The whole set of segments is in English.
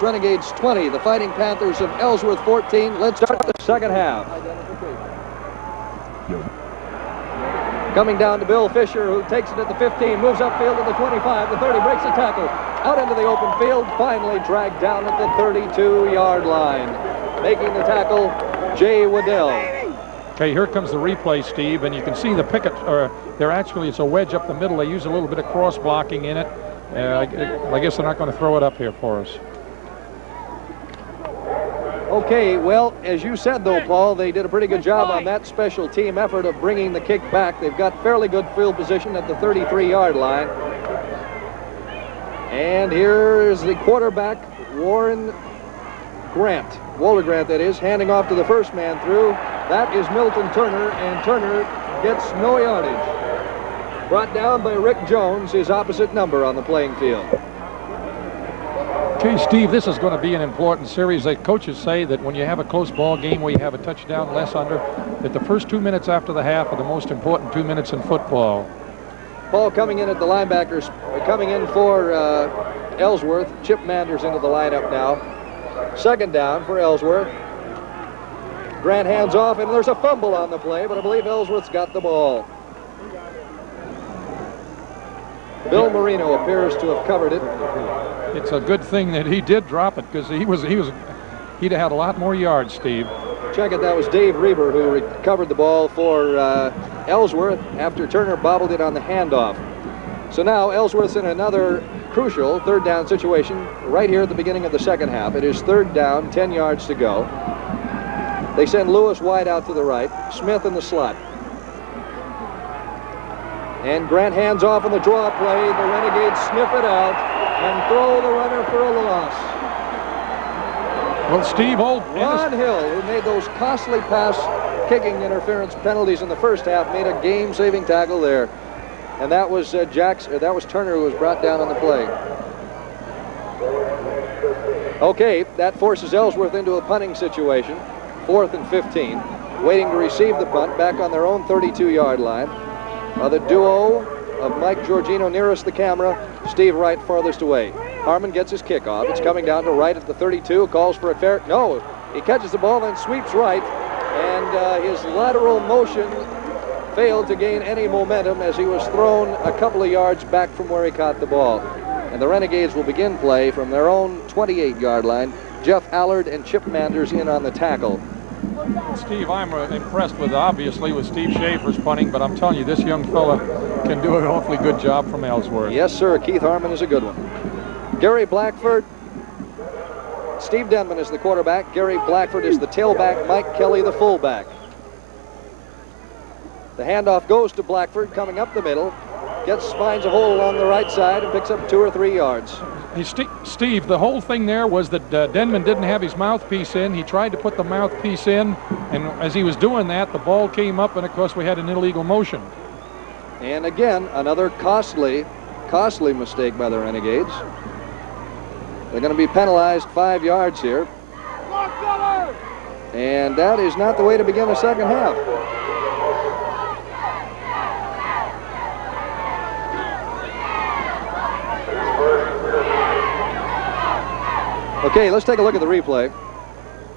Renegades 20, the Fighting Panthers of Ellsworth 14. Let's start the second half. Coming down to Bill Fisher, who takes it at the 15, moves upfield to the 25, the 30, breaks the tackle, out into the open field, finally dragged down at the 32-yard line. Making the tackle, Jay Waddell. Okay, here comes the replay, Steve, and you can see the picket, it's a wedge up the middle. They use a little bit of cross blocking in it. I guess they're not going to throw it up here for us. Okay, well, as you said, though, Paul, they did a pretty good job on that special team effort of bringing the kick back. They've got fairly good field position at the 33-yard line. And here is the quarterback, Walter Grant, that is, handing off to the first man through. That is Milton Turner, and Turner gets no yardage. Brought down by Rick Jones, his opposite number on the playing field. Okay, Steve, this is going to be an important series. The coaches say that when you have a close ball game where you have a touchdown less under, that the first 2 minutes after the half are the most important 2 minutes in football. Paul coming in at the linebackers, coming in for Ellsworth. Chip Manders into the lineup now. Second down for Ellsworth. Grant hands off, and there's a fumble on the play, but I believe Ellsworth's got the ball. Bill Marino appears to have covered it. It's a good thing that he did drop it, because he'd have had a lot more yards, Steve. Check it, that was Dave Reber who recovered the ball for Ellsworth after Turner bobbled it on the handoff. So now Ellsworth's in another crucial third down situation right here at the beginning of the second half. It is third down, 10 yards to go. They send Lewis wide out to the right, Smith in the slot. And Grant hands off on the draw play. The Renegades sniff it out and throw the runner for a loss. Well, Steve, Ron Hill, who made those costly pass kicking interference penalties in the first half, made a game-saving tackle there. And that was Turner who was brought down on the play. Okay, that forces Ellsworth into a punting situation. 4th and 15, waiting to receive the punt back on their own 32-yard line. The duo of Mike Giorgino nearest the camera, Steve Wright farthest away. Harmon gets his kickoff. It's coming down to Wright at the 32, calls for a fair... No, he catches the ball, then sweeps right, and his lateral motion failed to gain any momentum as he was thrown a couple of yards back from where he caught the ball. And the Renegades will begin play from their own 28-yard line. Jeff Allard and Chip Manders in on the tackle. Steve, I'm impressed obviously with Steve Schaefer's punting, but I'm telling you, this young fella can do an awfully good job from Ellsworth. Yes, sir. Keith Harmon is a good one. Gary Blackford. Steve Denman is the quarterback. Gary Blackford is the tailback. Mike Kelly the fullback. The handoff goes to Blackford, coming up the middle. Finds a hole along the right side and picks up 2 or 3 yards. Hey, Steve, the whole thing there was that Denman didn't have his mouthpiece in. He tried to put the mouthpiece in, and as he was doing that, the ball came up, and of course we had an illegal motion. And again, another costly mistake by the Renegades. They're going to be penalized 5 yards here. And that is not the way to begin the second half. Okay, let's take a look at the replay.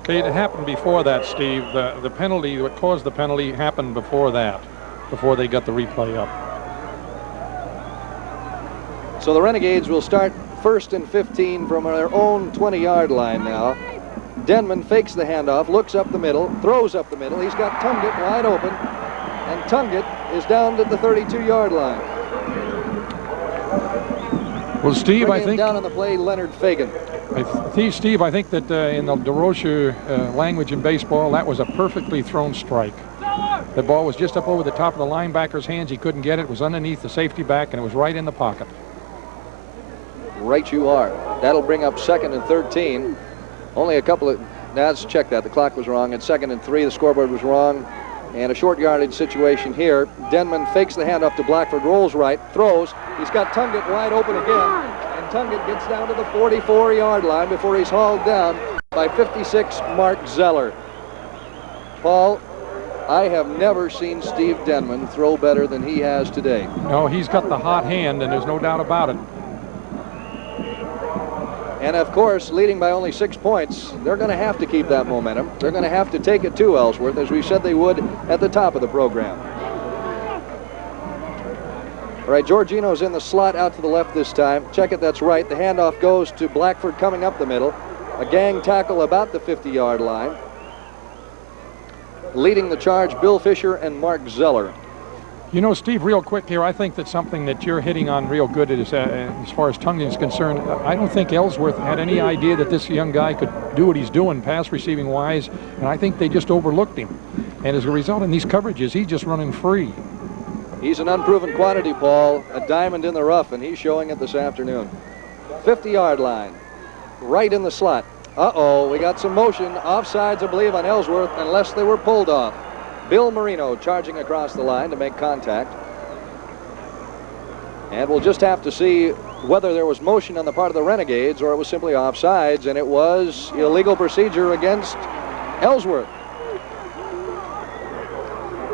Okay, it happened before that, Steve. The penalty, what caused the penalty, happened before that, before they got the replay up. So the Renegades will start 1st and 15 from their own 20-yard line now. Denman fakes the handoff, looks up the middle, throws up the middle. He's got Tungett wide open, and Tungett is down to the 32-yard line. Well, Steve, I think down on the play, Leonard Fagan. Steve, I think that in the DeRocher language in baseball, that was a perfectly thrown strike. The ball was just up over the top of the linebacker's hands. He couldn't get it. It was underneath the safety back, and it was right in the pocket. Right you are. That'll bring up 2nd and 13. Only a couple of... Now, let's check that. The clock was wrong. At 2nd and 3, the scoreboard was wrong. And a short yardage situation here. Denman fakes the handoff to Blackford, rolls right, throws. He's got Tungett wide open again. And Tungett gets down to the 44-yard line before he's hauled down by 56 Mark Zeller. Paul, I have never seen Steve Denman throw better than he has today. No, he's got the hot hand, and there's no doubt about it. And of course, leading by only 6 points, they're going to have to keep that momentum. They're going to have to take it to Ellsworth, as we said they would at the top of the program. All right, Giorgino's in the slot out to the left this time. Check it, that's right. The handoff goes to Blackford coming up the middle. A gang tackle about the 50-yard line. Leading the charge, Bill Fisher and Mark Zeller. You know, Steve, real quick here, I think that's something that you're hitting on real good as far as Tungsten is concerned. I don't think Ellsworth had any idea that this young guy could do what he's doing pass receiving wise, and I think they just overlooked him. And as a result in these coverages, he's just running free. He's an unproven quantity, Paul, a diamond in the rough, and he's showing it this afternoon. 50-yard line, right in the slot. Uh-oh, we got some motion. Offsides, I believe, on Ellsworth, unless they were pulled off. Bill Marino charging across the line to make contact. And we'll just have to see whether there was motion on the part of the Renegades or it was simply offsides, and it was illegal procedure against Ellsworth.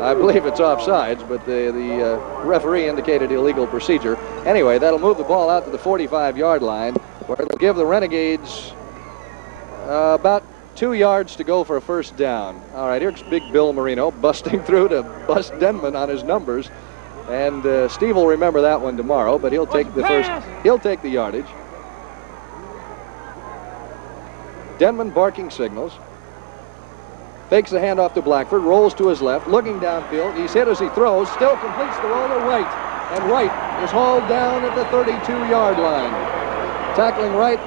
I believe it's offsides, but the referee indicated illegal procedure. Anyway, that'll move the ball out to the 45-yard line, where it'll give the Renegades about 2 yards to go for a first down. All right, here's big Bill Marino busting through to bust Denman on his numbers. And Steve will remember that one tomorrow, but he'll take the yardage. Denman barking signals. Fakes the handoff to Blackford, rolls to his left, looking downfield. He's hit as he throws, still completes the roll to Wright. And Wright is hauled down at the 32-yard line. Tackling Wright,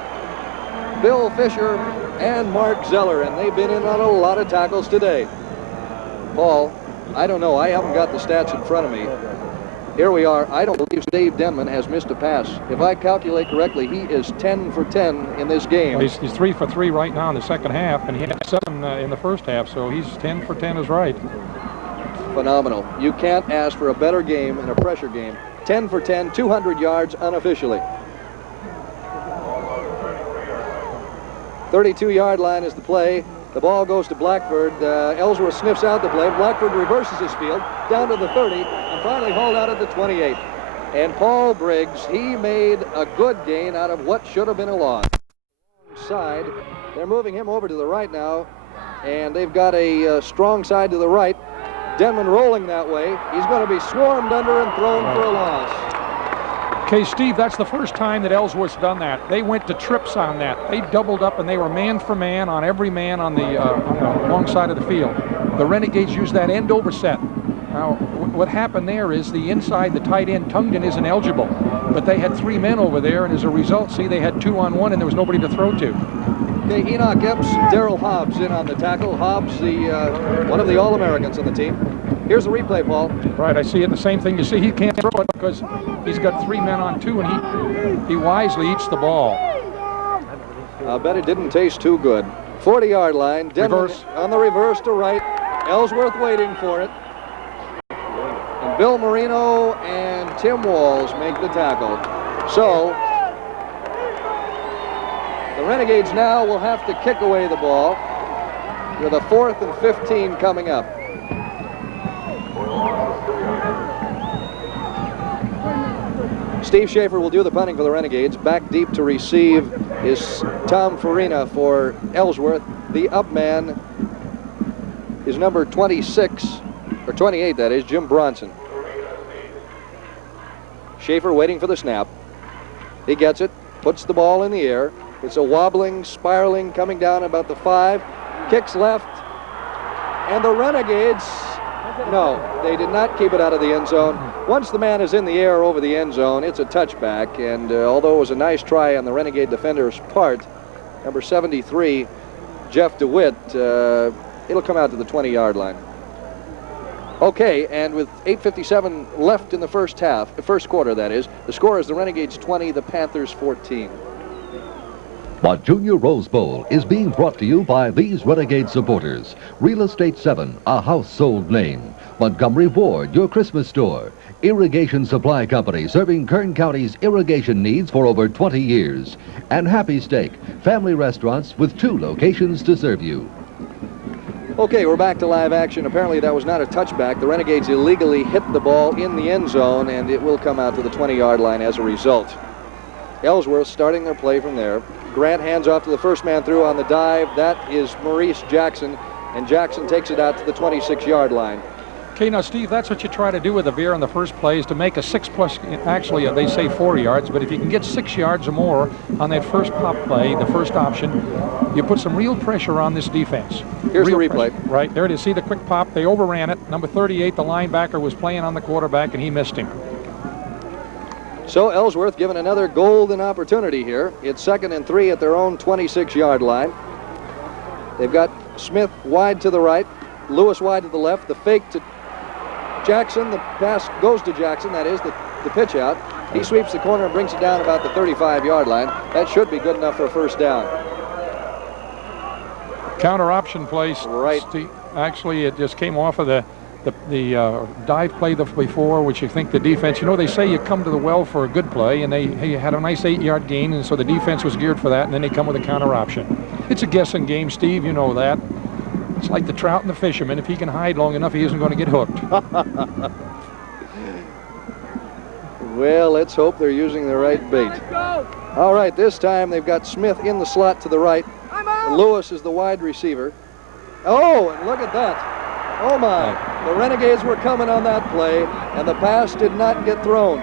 Bill Fisher and Mark Zeller, and they've been in on a lot of tackles today. Paul, I don't know. I haven't got the stats in front of me. Here we are. I don't believe Dave Denman has missed a pass. If I calculate correctly, he is 10 for 10 in this game. Well, he's 3 for 3 right now in the second half, and he had 7 in the first half, so he's 10 for 10 is right. Phenomenal. You can't ask for a better game in a pressure game. 10 for 10, 200 yards unofficially. 32-yard line is the play. The ball goes to Blackford. Ellsworth sniffs out the play. Blackford reverses his field down to the 30 and finally hauled out at the 28. And Paul Briggs, he made a good gain out of what should have been a loss. Side, they're moving him over to the right now, and they've got a strong side to the right. Denman rolling that way. He's going to be swarmed under and thrown for a loss. Okay, Steve, that's the first time that Ellsworth's done that. They went to trips on that. They doubled up, and they were man for man on every man on the long side of the field. The Renegades used that end overset. Now, what happened there is the inside, the tight end, Tungden, isn't eligible. But they had 3 men over there, and as a result, see, they had 2-on-1, and there was nobody to throw to. Okay, Enoch Epps, Darrell Hobbs in on the tackle. Hobbs, one of the All-Americans on the team. Here's the replay, Paul. Right, I see it. The same thing you see. He can't throw it because he's got 3 men on 2, and he wisely eats the ball. I bet it didn't taste too good. 40-yard line. Denman Reverse. On the reverse to right. Ellsworth waiting for it. And Bill Marino and Tim Walls make the tackle. So the Renegades now will have to kick away the ball with a 4th and 15 coming up. Steve Schaefer will do the punting for the Renegades. Back deep to receive is Tom Farina for Ellsworth. The up man is number 26, or 28 that is, Jim Bronson. Schaefer waiting for the snap. He gets it, puts the ball in the air. It's a wobbling, spiraling, coming down about the 5. Kicks left, and the Renegades, no, they did not keep it out of the end zone. Once the man is in the air over the end zone, it's a touchback, and although it was a nice try on the Renegade defender's part, number 73, Jeff DeWitt, it'll come out to the 20-yard line. Okay, and with 8:57 left in the first quarter, that is, the score is the Renegades 20, the Panthers 14. The Junior Rose Bowl is being brought to you by these Renegade supporters. Real Estate 7, a household name. Montgomery Ward, your Christmas store. Irrigation Supply Company, serving Kern County's irrigation needs for over 20 years. And Happy Steak, family restaurants with 2 locations to serve you. Okay, we're back to live action. Apparently that was not a touchback. The Renegades illegally hit the ball in the end zone, and it will come out to the 20-yard line as a result. Ellsworth starting their play from there. Grant hands off to the first man through on the dive. That is Maurice Jackson, and Jackson takes it out to the 26-yard line. Okay, now, Steve, that's what you try to do with a veer on the first play, is to make a 6+, actually, they say 4 yards, but if you can get 6 yards or more on that first pop play, the first option, you put some real pressure on this defense. Here's real the replay. Pressure. Right, there it is. See the quick pop? They overran it. Number 38, the linebacker, was playing on the quarterback, and he missed him. So Ellsworth given another golden opportunity here. It's 2nd and 3 at their own 26-yard line. They've got Smith wide to the right, Lewis wide to the left, the fake to Jackson. The pass goes to Jackson, that is the pitch out. He sweeps the corner and brings it down about the 35-yard line. That should be good enough for a first down. Counter option play. Right. Actually, it just came off of the dive play before, which you think the defense, they say you come to the well for a good play, and they had a nice 8-yard gain, and so the defense was geared for that, and then they come with a counter option. It's a guessing game, Steve, you know that. It's like the trout and the fisherman. If he can hide long enough, he isn't going to get hooked. Well, let's hope they're using the right bait. All right, this time they've got Smith in the slot to the right. Lewis is the wide receiver. Oh, and look at that. Oh, my. The Renegades were coming on that play, and the pass did not get thrown.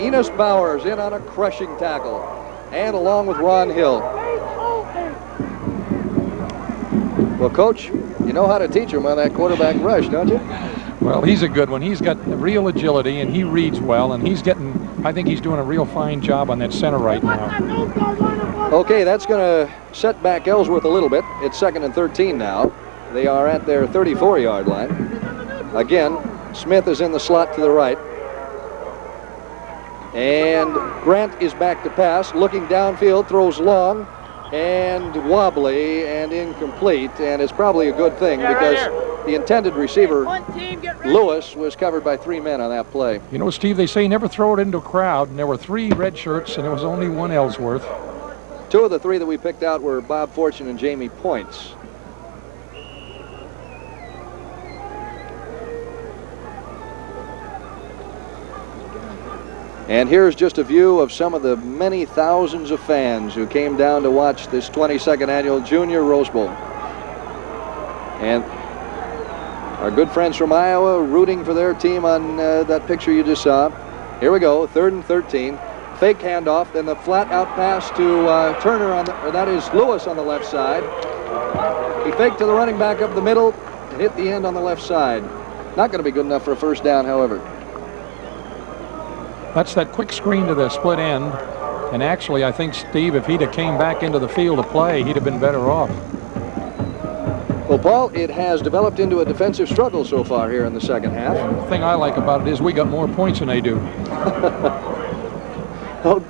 Enos Bowers in on a crushing tackle, and along with Ron Hill. Well, Coach, you know how to teach him on that quarterback rush, don't you? Well, he's a good one. He's got real agility, and he reads well, and I think he's doing a real fine job on that center right now. Okay, that's going to set back Ellsworth a little bit. It's 2nd and 13 now. They are at their 34-yard line. Again, Smith is in the slot to the right. And Grant is back to pass, looking downfield, throws long and wobbly and incomplete, and it's probably a good thing because the intended receiver, Lewis, was covered by 3 men on that play. Steve, they say never throw it into a crowd, and there were 3 red shirts, and there was only 1 Ellsworth. 2 of the 3 that we picked out were Bob Fortune and Jamie Points. And here's just a view of some of the many thousands of fans who came down to watch this 22nd annual Junior Rose Bowl. And our good friends from Iowa rooting for their team on that picture you just saw. Here we go, 3rd and 13. Fake handoff, then the flat out pass to Turner that is Lewis on the left side. He faked to the running back up the middle and hit the end on the left side. Not going to be good enough for a first down, however. That's that quick screen to the split end. And actually, I think, Steve, if he'd have came back into the field to play, he'd have been better off. Well, Paul, it has developed into a defensive struggle so far here in the second half. The thing I like about it is we got more points than they do. Oh.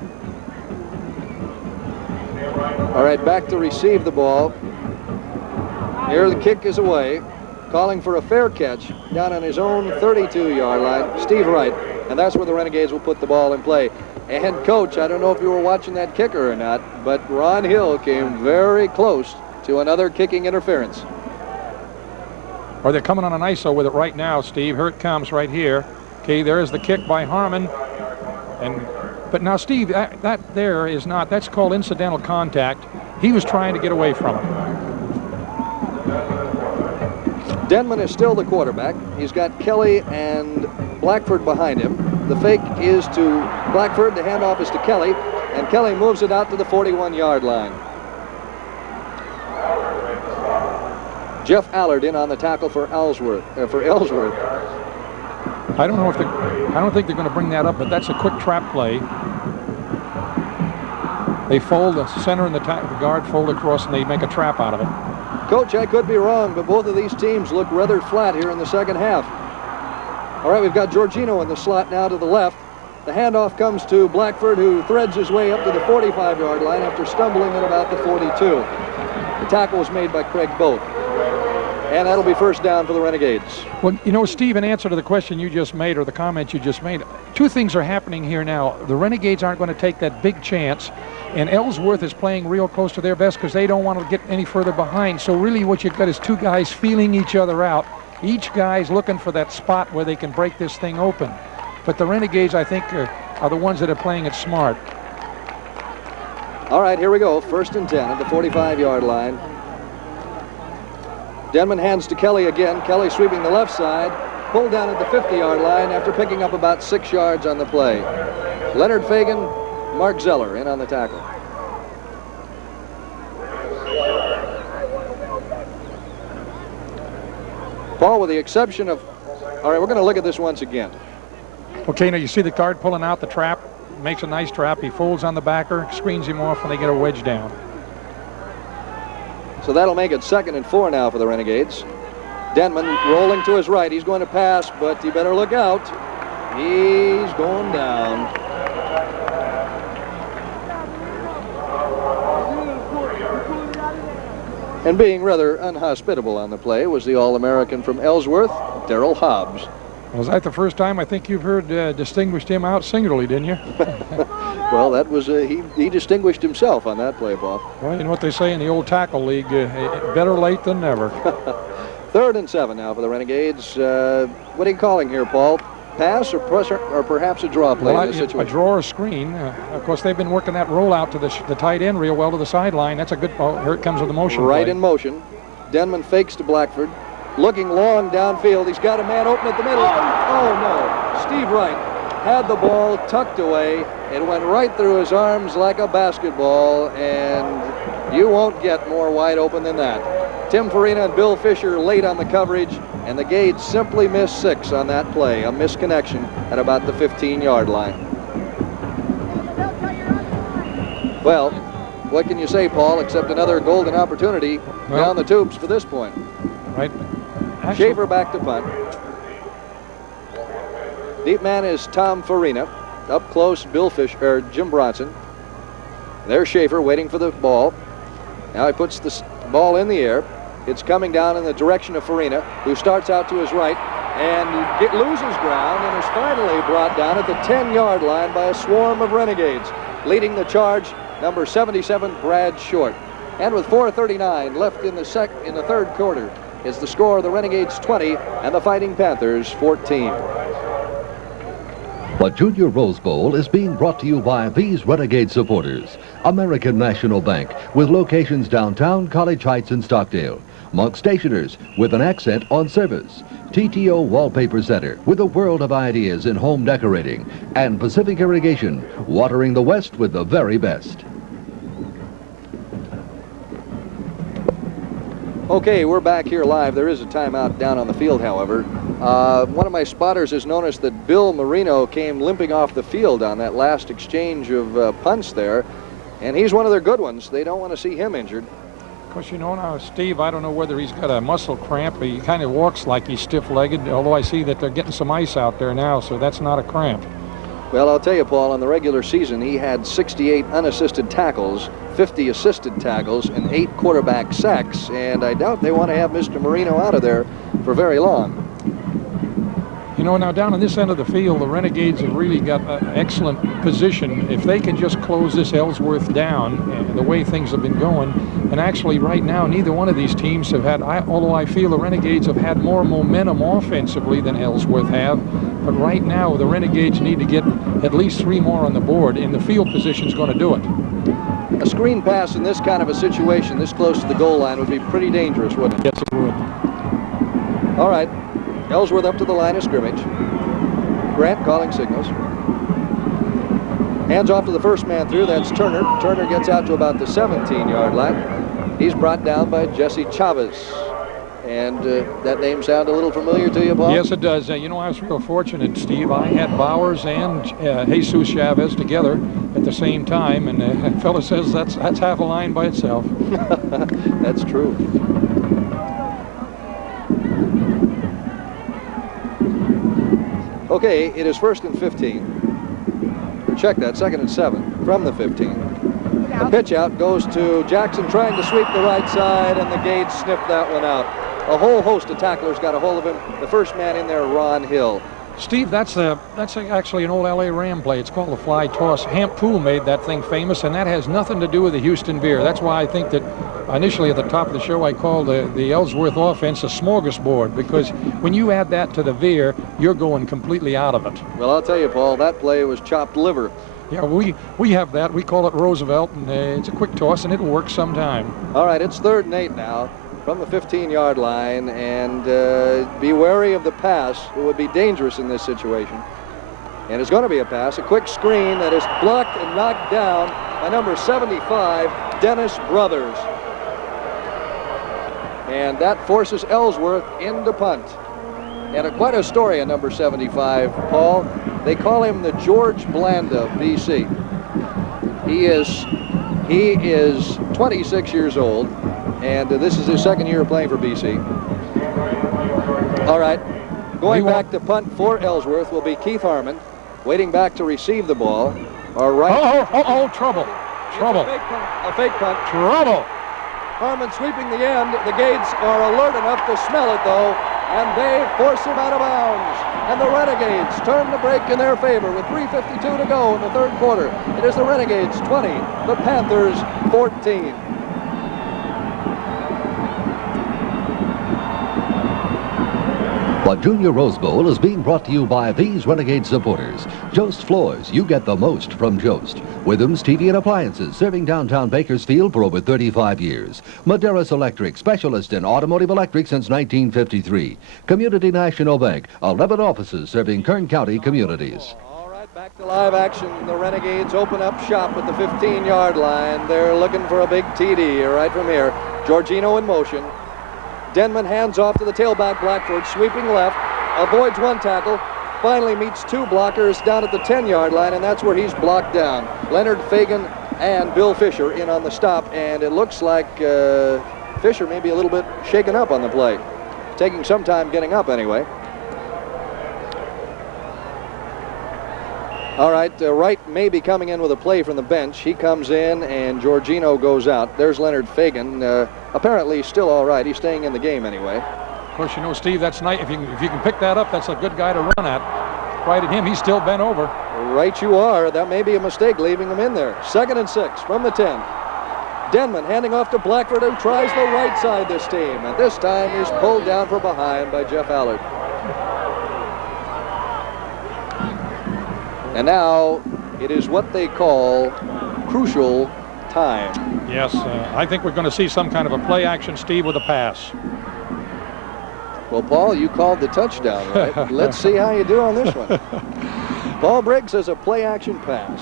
All right, back to receive the ball. Here the kick is away. Calling for a fair catch down on his own 32-yard line, Steve Wright. And that's where the Renegades will put the ball in play. And, Coach, I don't know if you were watching that kicker or not, but Ron Hill came very close to another kicking interference. Or they're coming on an ISO with it right now, Steve. Here it comes right here. Okay, there's the kick by Harmon. But now, Steve, that there is not, that's called incidental contact. He was trying to get away from it. Denman is still the quarterback. He's got Kelly and Blackford behind him. The fake is to Blackford. The handoff is to Kelly. And Kelly moves it out to the 41-yard line. Jeff Allard in on the tackle for Ellsworth. I don't think they're going to bring that up, but that's a quick trap play. They fold the center and the guard fold across, and they make a trap out of it. Coach, I could be wrong, but both of these teams look rather flat here in the second half. All right, we've got Giorgino in the slot now to the left. The handoff comes to Blackford, who threads his way up to the 45-yard line after stumbling at about the 42. The tackle was made by Craig Boat. And that'll be first down for the Renegades. Well, Steve, in answer to the question you just made, or the comment you just made, 2 things are happening here now. The Renegades aren't going to take that big chance, and Ellsworth is playing real close to their best because they don't want to get any further behind. So really what you've got is 2 guys feeling each other out. Each guy's looking for that spot where they can break this thing open. But the Renegades, I think, are the ones that are playing it smart. All right, here we go. 1st and 10 at the 45-yard line. Denman hands to Kelly again. Kelly sweeping the left side. Pulled down at the 50-yard line after picking up about 6 yards on the play. Leonard Fagan, Mark Zeller in on the tackle. Paul, with the exception of... All right, we're going to look at this once again. Okay, now you see the guard pulling out the trap. Makes a nice trap. He folds on the backer, screens him off, and they get a wedge down. So that'll make it 2nd and 4 now for the Renegades. Denman rolling to his right. He's going to pass, but he better look out. He's going down. And being rather unhospitable on the play was the All-American from Ellsworth, Darrell Hobbs. Was that the first time I think you've heard distinguished him out singularly, didn't you? Well, that was he distinguished himself on that play, Paul. Well, you know what they say in the old tackle league, better late than never. 3rd and 7 now for the Renegades. What are you calling here, Paul? Pass or pressure, or perhaps a draw play in this situation? A draw or screen. Of course, they've been working that rollout to the tight end real well to the sideline. That's a good ball. Here it comes with the motion Right play. in motion. Denman fakes to Blackford. Looking long downfield. He's got a man open at the middle. Oh, no. Steve Wright had the ball tucked away. It went right through his arms like a basketball, and you won't get more wide open than that. Tim Farina and Bill Fisher late on the coverage, and the Gades simply missed 6 on that play. A misconnection at about the 15-yard line. Well, what can you say, Paul, except another golden opportunity down the tubes for this point. Right. Schaefer back to punt. Deep man is Tom Farina. Up close, Jim Bronson. There's Schaefer waiting for the ball. Now he puts the ball in the air. It's coming down in the direction of Farina, who starts out to his right and loses ground and is finally brought down at the 10-yard line by a swarm of Renegades. Leading the charge, number 77, Brad Short. And with 4:39 left in the 3rd quarter, is the score of the Renegades 20 and the Fighting Panthers 14. The Junior Rose Bowl is being brought to you by these Renegade supporters. American National Bank, with locations downtown, College Heights, and Stockdale. Monk Stationers, with an accent on service. TTO Wallpaper Center, with a world of ideas in home decorating. And Pacific Irrigation, watering the West with the very best. Okay, we're back here live. There is a timeout down on the field, however. One of my spotters has noticed that Bill Marino came limping off the field on that last exchange of punts there, and he's one of their good ones. They don't want to see him injured. Of course, you know now, Steve, I don't know whether he's got a muscle cramp, but he kind of walks like he's stiff-legged, although I see that they're getting some ice out there now, so that's not a cramp. Well, I'll tell you, Paul, in the regular season, he had 68 unassisted tackles, 50 assisted tackles, and 8 quarterback sacks, and I doubt they want to have Mr. Marino out of there for very long. You know, now down on this end of the field, the Renegades have really got an excellent position. If they can just close this Ellsworth down, the way things have been going, and actually right now, neither one of these teams have had, although I feel the Renegades have had more momentum offensively than Ellsworth have, but right now the Renegades need to get at least 3 more on the board, and the field position's going to do it. A screen pass in this kind of a situation, this close to the goal line, would be pretty dangerous, wouldn't it? Yes, it would. All right. Ellsworth up to the line of scrimmage. Grant calling signals. Hands off to the first man through. That's Turner. Turner gets out to about the 17-yard line. He's brought down by Jesse Chavez. And that name sound a little familiar to you, Paul? Yes, it does. You know, I was real fortunate, Steve. I had Bowers and Jesus Chavez together at the same time, and the fellow says that's half a line by itself. That's true. Okay, it is 1st and 15. Check that, 2nd and 7 from the 15. The pitch out goes to Jackson trying to sweep the right side, and the Gades snipped that one out. A whole host of tacklers got a hold of him. The first man in there, Ron Hill. Steve, that's actually an old L.A. Ram play. It's called the fly toss. Hamp Poole made that thing famous, and that has nothing to do with the Houston Beer. That's why I think that initially at the top of the show I called the Ellsworth offense a smorgasbord, because when you add that to the Veer, you're going completely out of it. Well, I'll tell you, Paul, that play was chopped liver. Yeah, we have that. We call it Roosevelt, and it's a quick toss, and it'll work sometime. All right, it's 3rd and 8 now from the 15-yard line, and be wary of the pass. It would be dangerous in this situation. And it's going to be a pass, a quick screen that is blocked and knocked down by number 75, Dennis Brothers. And that forces Ellsworth into punt. And quite a story on number 75, Paul. They call him the George Blanda of BC. He is 26 years old, and this is his 2nd year playing for BC. All right, going back to punt for Ellsworth will be Keith Harmon, waiting back to receive the ball. All right. Trouble. A fake punt. Trouble. Harmon sweeping the end. The Gades are alert enough to smell it, though, and they force him out of bounds. And the Renegades turn the break in their favor with 3:52 to go in the 3rd quarter. It is the Renegades 20, the Panthers 14. The Junior Rose Bowl is being brought to you by these Renegade supporters. Jost Floors, you get the most from Jost. Withams TV and Appliances, serving downtown Bakersfield for over 35 years. Maderas Electric, specialist in automotive electric since 1953. Community National Bank, 11 offices serving Kern County communities. All right, back to live action. The Renegades open up shop at the 15-yard line. They're looking for a big TD right from here. Giorgino in motion. Denman hands off to the tailback Blackford, sweeping left, avoids one tackle, finally meets 2 blockers down at the 10-yard line, and that's where he's blocked down. Leonard Fagan and Bill Fisher in on the stop, and it looks like Fisher may be a little bit shaken up on the play. Taking some time getting up anyway. All right, Wright may be coming in with a play from the bench. He comes in, and Giorgino goes out. There's Leonard Fagan. Apparently still all right. He's staying in the game anyway. Of course, you know, Steve, that's nice. If you can pick that up, that's a good guy to run at. Right at him, he's still bent over. Right you are. That may be a mistake leaving him in there. 2nd and 6 from the 10. Denman handing off to Blackford, who tries the right side this team. And this time he's pulled down from behind by Jeff Allard. And now it is what they call crucial time. Yes, I think we're going to see some kind of a play action, Steve, with a pass. Well, Paul, you called the touchdown, right? Let's see how you do on this one. Paul Briggs has a play action pass.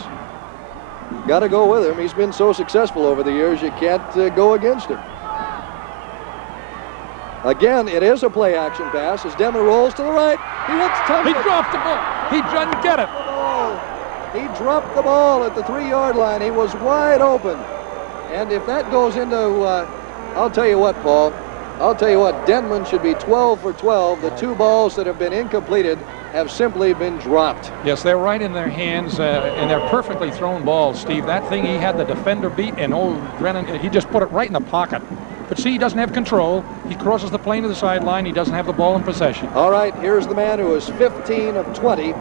Got to go with him. He's been so successful over the years, you can't go against him. Again, it is a play action pass as Denman rolls to the right. He hits Thompson. He dropped the ball. He doesn't get it. He dropped the ball at the 3-yard line. He was wide open. And if that goes into, I'll tell you what, Paul. I'll tell you what, Denman should be 12 for 12. The 2 balls that have been incompleted have simply been dropped. Yes, they're right in their hands, and they're perfectly thrown balls, Steve. That thing, he had the defender beat, and old Drennan, he just put it right in the pocket. But see, he doesn't have control. He crosses the plane to the sideline. He doesn't have the ball in possession. All right, here's the man who is 15 of 20.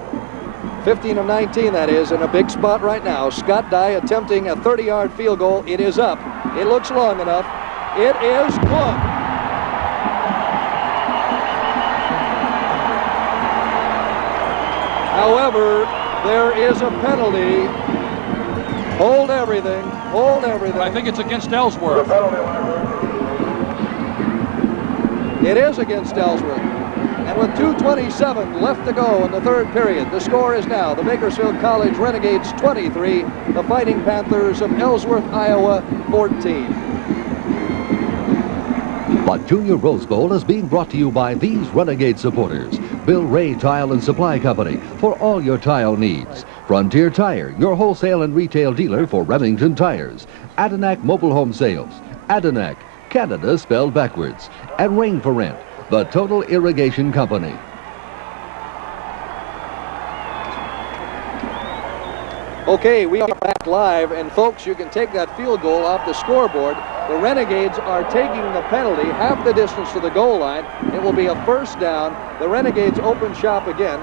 15 of 19, that is, in a big spot right now. Scott Dye attempting a 30-yard field goal. It is up. It looks long enough. It is good. However, there is a penalty. Hold everything. Hold everything. I think it's against Ellsworth. It is against Ellsworth. And with 2:27 left to go in the 3rd period, the score is now the Bakersfield College Renegades 23, the Fighting Panthers of Ellsworth, Iowa 14. The Junior Rose Bowl is being brought to you by these Renegade supporters. Bill Ray Tile and Supply Company for all your tile needs. Frontier Tire, your wholesale and retail dealer for Remington tires. Adanac Mobile Home Sales. Adanac, Canada spelled backwards. And Rain for Rent, the Total Irrigation Company. Okay, we are back live, and folks, you can take that field goal off the scoreboard. The Renegades are taking the penalty half the distance to the goal line. It will be a 1st down. The Renegades open shop again.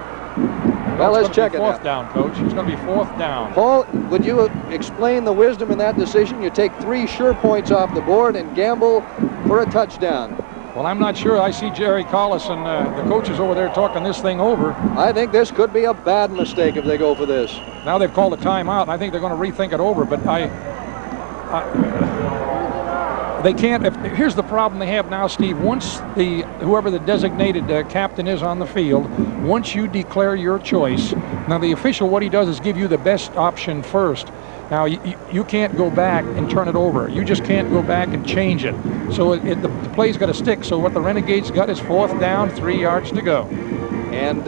Well, let's check it out. 4th down, Coach. It's going to be 4th down. Paul, would you explain the wisdom in that decision? You take 3 sure points off the board and gamble for a touchdown. Well, I'm not sure. I see Jerry Collis and the coaches over there talking this thing over. I think this could be a bad mistake if they go for this. Now they've called a timeout, and I think they're going to rethink it over, but they can't. Here's the problem they have now, Steve. Once whoever the designated captain is on the field, once you declare your choice, now the official, what he does is give you the best option first. Now, you can't go back and turn it over. You just can't go back and change it. So the play's got to stick. So what the Renegades got is 4th down, 3 yards to go. And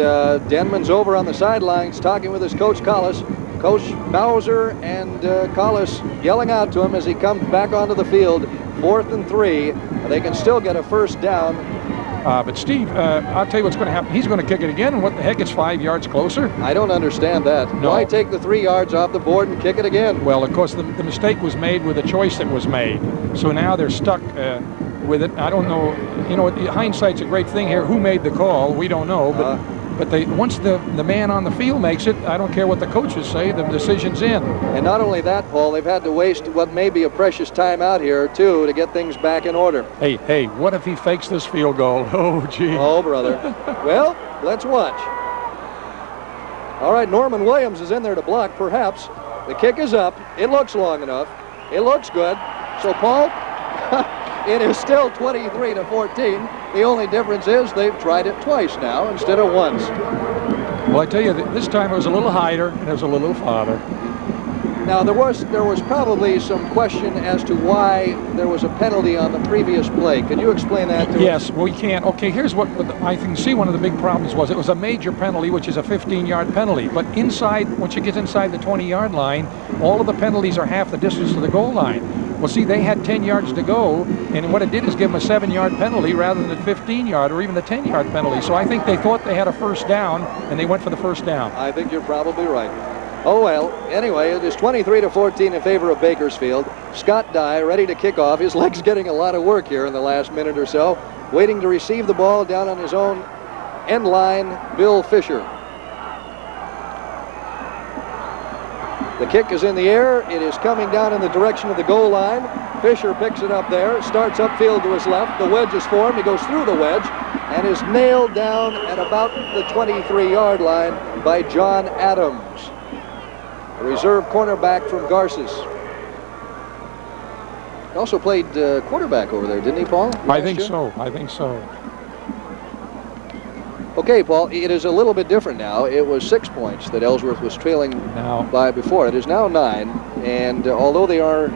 Denman's over on the sidelines talking with his coach, Collis. Coach Bowser and Collis yelling out to him as he comes back onto the field. 4th and 3. They can still get a 1st down. But Steve, I'll tell you what's going to happen. He's going to kick it again, and what the heck, it's 5 yards closer? I don't understand that. No. Why take the 3 yards off the board and kick it again? Well, of course, the mistake was made with the choice that was made. So now they're stuck with it. I don't know. You know, hindsight's a great thing here. Who made the call? We don't know. But once the man on the field makes it, I don't care what the coaches say, the decision's in. And not only that, Paul, they've had to waste what may be a precious time out here, too, to get things back in order. Hey, what if he fakes this field goal? Oh, gee. Oh, brother. Well, let's watch. All right, Norman Williams is in there to block, perhaps. The kick is up. It looks long enough. It looks good. So, Paul, it is still 23-14. The only difference is they've tried it twice now instead of once. Well, I tell you, this time it was a little higher and it was a little farther. Now, there was probably some question as to why there was a penalty on the previous play. Can you explain that to us? Yes, well, we can. Okay, here's what I can see one of the big problems was. It was a major penalty, which is a 15-yard penalty. But once you get inside the 20-yard line, all of the penalties are half the distance to the goal line. Well, see, they had 10 yards to go, and what it did is give them a 7-yard penalty rather than a 15-yard or even the 10-yard penalty. So I think they thought they had a 1st down, and they went for the 1st down. I think you're probably right. Oh, well, anyway, it is 23-14 in favor of Bakersfield. Scott Dye ready to kick off. His leg's getting a lot of work here in the last minute or so. Waiting to receive the ball down on his own end line, Bill Fisher. The kick is in the air. It is coming down in the direction of the goal line. Fisher picks it up there, starts upfield to his left. The wedge is formed. He goes through the wedge and is nailed down at about the 23-yard line by John Adams, a reserve cornerback from Garces. He also played quarterback over there, didn't he, Paul? I think so. Okay, Paul, it is a little bit different now. It was 6 points that Ellsworth was trailing by before. It is now 9, and although they are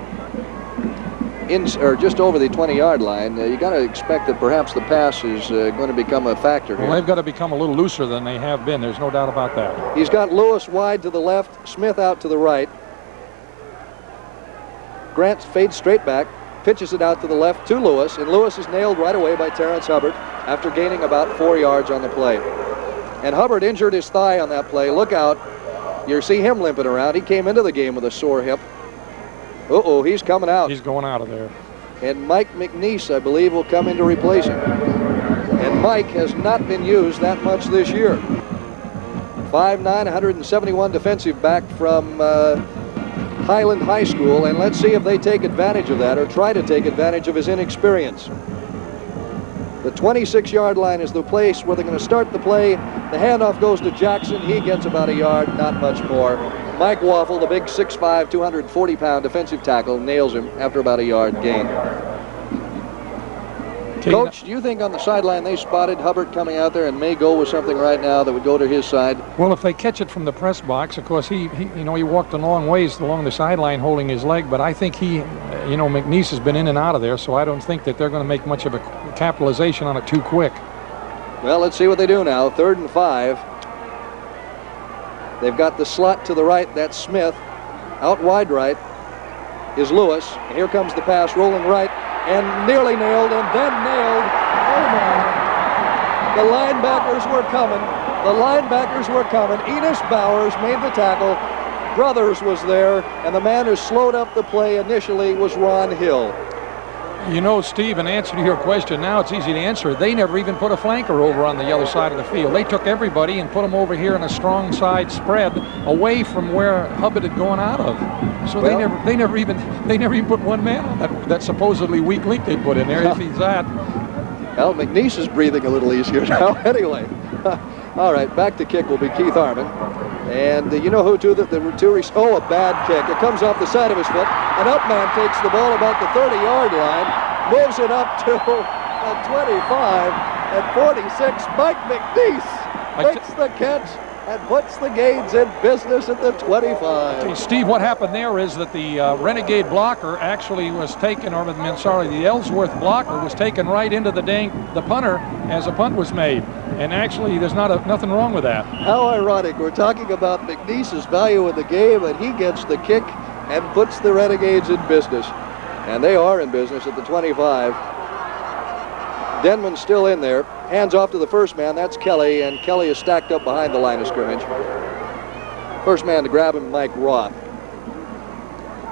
just over the 20-yard line, you got to expect that perhaps the pass is going to become a factor here. Well, they've got to become a little looser than they have been. There's no doubt about that. He's got Lewis wide to the left, Smith out to the right. Grant fades straight back, pitches it out to the left to Lewis, and Lewis is nailed right away by Terrence Hubbard after gaining about 4 yards on the play. And Hubbard injured his thigh on that play. Look out. You see him limping around. He came into the game with a sore hip. Uh-oh, he's coming out. He's going out of there. And Mike McNeese, I believe, will come in to replace him. And Mike has not been used that much this year. 5'9", 171 defensive back from Highland High School, and let's see if they take advantage of that or try to take advantage of his inexperience. The 26-yard line is the place where they're going to start the play. The handoff goes to Jackson. He gets about a yard, not much more. Mike Waffle, the big 6'5", 240-pound defensive tackle, nails him after about a yard gain. Coach, do you think on the sideline they spotted Hubbard coming out there and may go with something right now that would go to his side? Well, if they catch it from the press box, of course, he walked a long ways along the sideline holding his leg, but I think McNeese has been in and out of there, so I don't think that they're going to make much of a capitalization on it too quick. Well, let's see what they do now. 3rd and 5. They've got the slot to the right. That's Smith. Out wide right is Lewis. And here comes the pass rolling right. And nearly nailed, and then nailed. Oh, my. The linebackers were coming. Enos Bowers made the tackle. Brothers was there, and the man who slowed up the play initially was Ron Hill. You know, Steve, in answer to your question, now it's easy to answer. They never even put a flanker over on the other side of the field. They took everybody and put them over here in a strong side spread away from where Hubbard had gone out of. So they never even put one man on that supposedly weak link they put in there, if he's that. Well, McNeese is breathing a little easier now anyway. All right, back to kick will be Keith Harmon. And you know who a bad kick. It comes off the side of his foot. An upman takes the ball about the 30-yard line, moves it up to the 25 at 46. Mike McNeese makes the catch and puts the Gades in business at the 25. Okay, Steve, what happened there is that the Renegade blocker actually was taken, the Ellsworth blocker was taken right into the punter as a punt was made. And actually, there's nothing wrong with that. How ironic. We're talking about McNeese's value in the game, and he gets the kick and puts the Renegades in business. And they are in business at the 25. Denman's still in there. Hands off to the first man. That's Kelly, and Kelly is stacked up behind the line of scrimmage. First man to grab him, Mike Roth.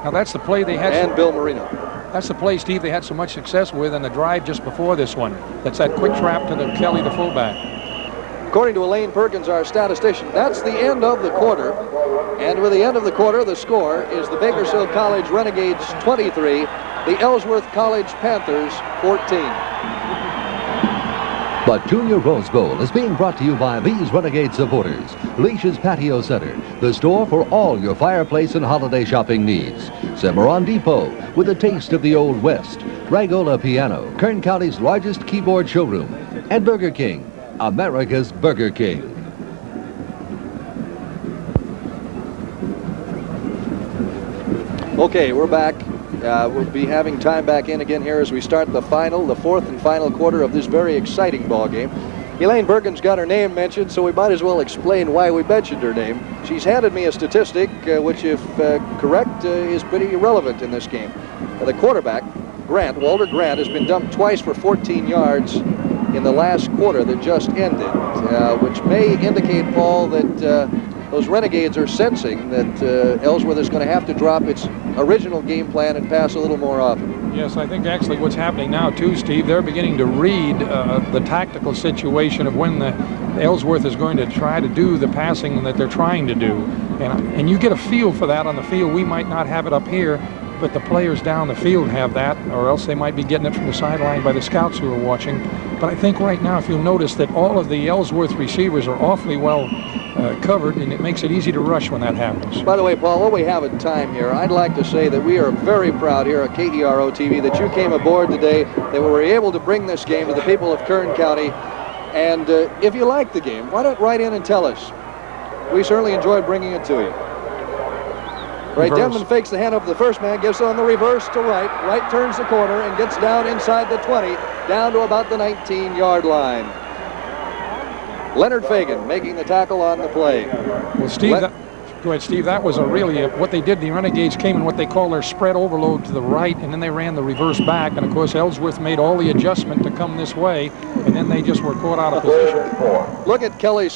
Now that's the play they had. And Bill Marino. That's the play, Steve, they had so much success with in the drive just before this one. That's that quick trap to the Kelly, the fullback. According to Elaine Perkins, our statistician, that's the end of the quarter. And with the end of the quarter, the score is the Bakersfield College Renegades 23, the Ellsworth College Panthers 14. But Junior Rose Bowl is being brought to you by these Renegade supporters. Leish's Patio Center, the store for all your fireplace and holiday shopping needs. Cimarron Depot, with a taste of the Old West. Ragola Piano, Kern County's largest keyboard showroom. And Burger King, America's Burger King. Okay, we're back. We'll be having time back in again here as we start the fourth and final quarter of this very exciting ball game. Elaine Perkins got her name mentioned, so we might as well explain why we mentioned her name. She's handed me a statistic, which, if correct, is pretty irrelevant in this game. The quarterback, Walter Grant, has been dumped twice for 14 yards in the last quarter that just ended, which may indicate, Paul, that those Renegades are sensing that Ellsworth is going to have to drop its original game plan and pass a little more often. Yes, I think actually what's happening now too, Steve, they're beginning to read the tactical situation of when the Ellsworth is going to try to do the passing that they're trying to do. And you get a feel for that on the field. We might not have it up here, but the players down the field have that, or else they might be getting it from the sideline by the scouts who are watching. But I think right now, if you'll notice that all of the Ellsworth receivers are awfully well covered, and it makes it easy to rush when that happens. By the way, Paul, while we have in time here, I'd like to say that we are very proud here at KERO TV that you came aboard today, that we were able to bring this game to the people of Kern County. And if you like the game, why don't write in and tell us? We certainly enjoyed bringing it to you. Right, Denman fakes the handoff to the first man, gives on the reverse to Wright. Wright turns the corner and gets down inside the 20, down to about the 19-yard line. Leonard Fagan making the tackle on the play. Well, Steve, go ahead, Steve. That was what they did. The Renegades came in what they call their spread overload to the right, and then they ran the reverse back. And of course, Ellsworth made all the adjustment to come this way, and then they just were caught out of position. Look at Kelly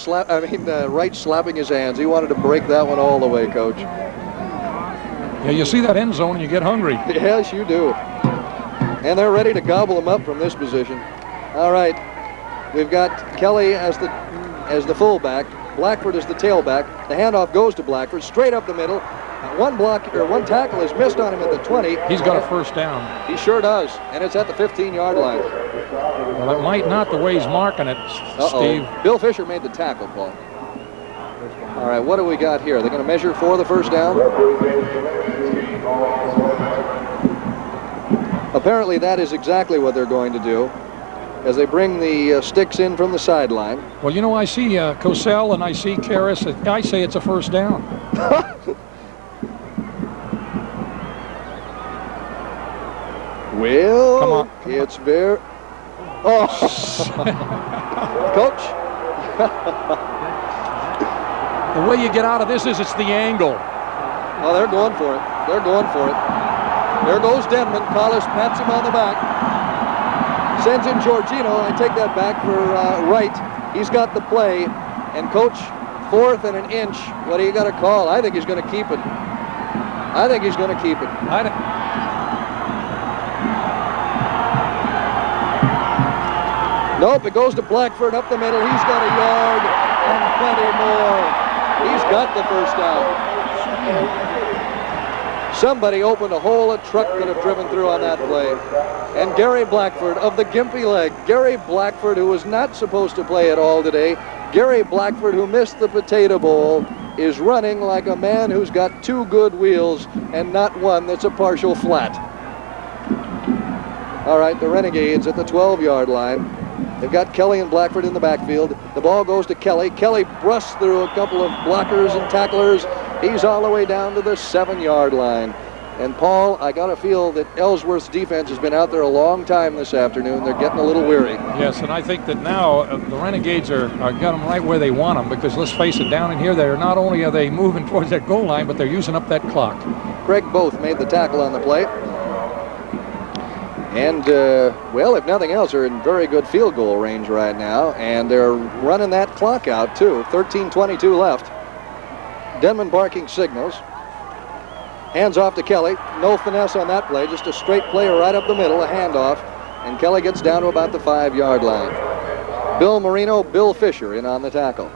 Wright slapping his hands. He wanted to break that one all the way, Coach. Yeah, you see that end zone and you get hungry. Yes, you do. And they're ready to gobble them up from this position. All right, we've got Kelly as the fullback, Blackford as the tailback. The handoff goes to Blackford, straight up the middle. One tackle is missed on him at the 20. He's got a first down. He sure does, and it's at the 15-yard line. Well, it might not the way he's marking it, Steve. Bill Fisher made the tackle, Paul. All right, what do we got here? They're going to measure for the first down? Apparently that is exactly what they're going to do as they bring the sticks in from the sideline. Well, you know, I see Cosell and I see Karras. I say it's a first down. Well, come on. It's very... Oh, Coach. The way you get out of this is it's the angle. Oh, they're going for it. They're going for it. There goes Denman. Collis pats him on the back. Sends in Giorgino. I take that back for Wright. He's got the play. And Coach, 4th and an inch. What do you got to call? I think he's going to keep it. I think he's going to keep it. Nope, it goes to Blackford up the middle. He's got a yard and plenty more. He's got the first down. Somebody opened a hole a truck could have driven through on that play. And Gary Blackford of the gimpy leg. Gary Blackford, who was not supposed to play at all today. Gary Blackford, who missed the Potato Bowl, is running like a man who's got 2 good wheels and not one that's a partial flat. All right, the Renegades at the 12-yard line. They've got Kelly and Blackford in the backfield. The ball goes to Kelly. Kelly brusts through a couple of blockers and tacklers. He's all the way down to the 7-yard line. And Paul, I got to feel that Ellsworth's defense has been out there a long time this afternoon. They're getting a little weary. Yes, and I think that now the Renegades are got them right where they want them, because let's face it, down in here, they're not only are they moving towards that goal line, but they're using up that clock. Craig Both made the tackle on the play. And, well, if nothing else, they're in very good field goal range right now. And they're running that clock out, too. 13:22 left. Denman barking signals. Hands off to Kelly. No finesse on that play. Just a straight play right up the middle, a handoff. And Kelly gets down to about the 5-yard line. Bill Marino, Bill Fisher in on the tackle.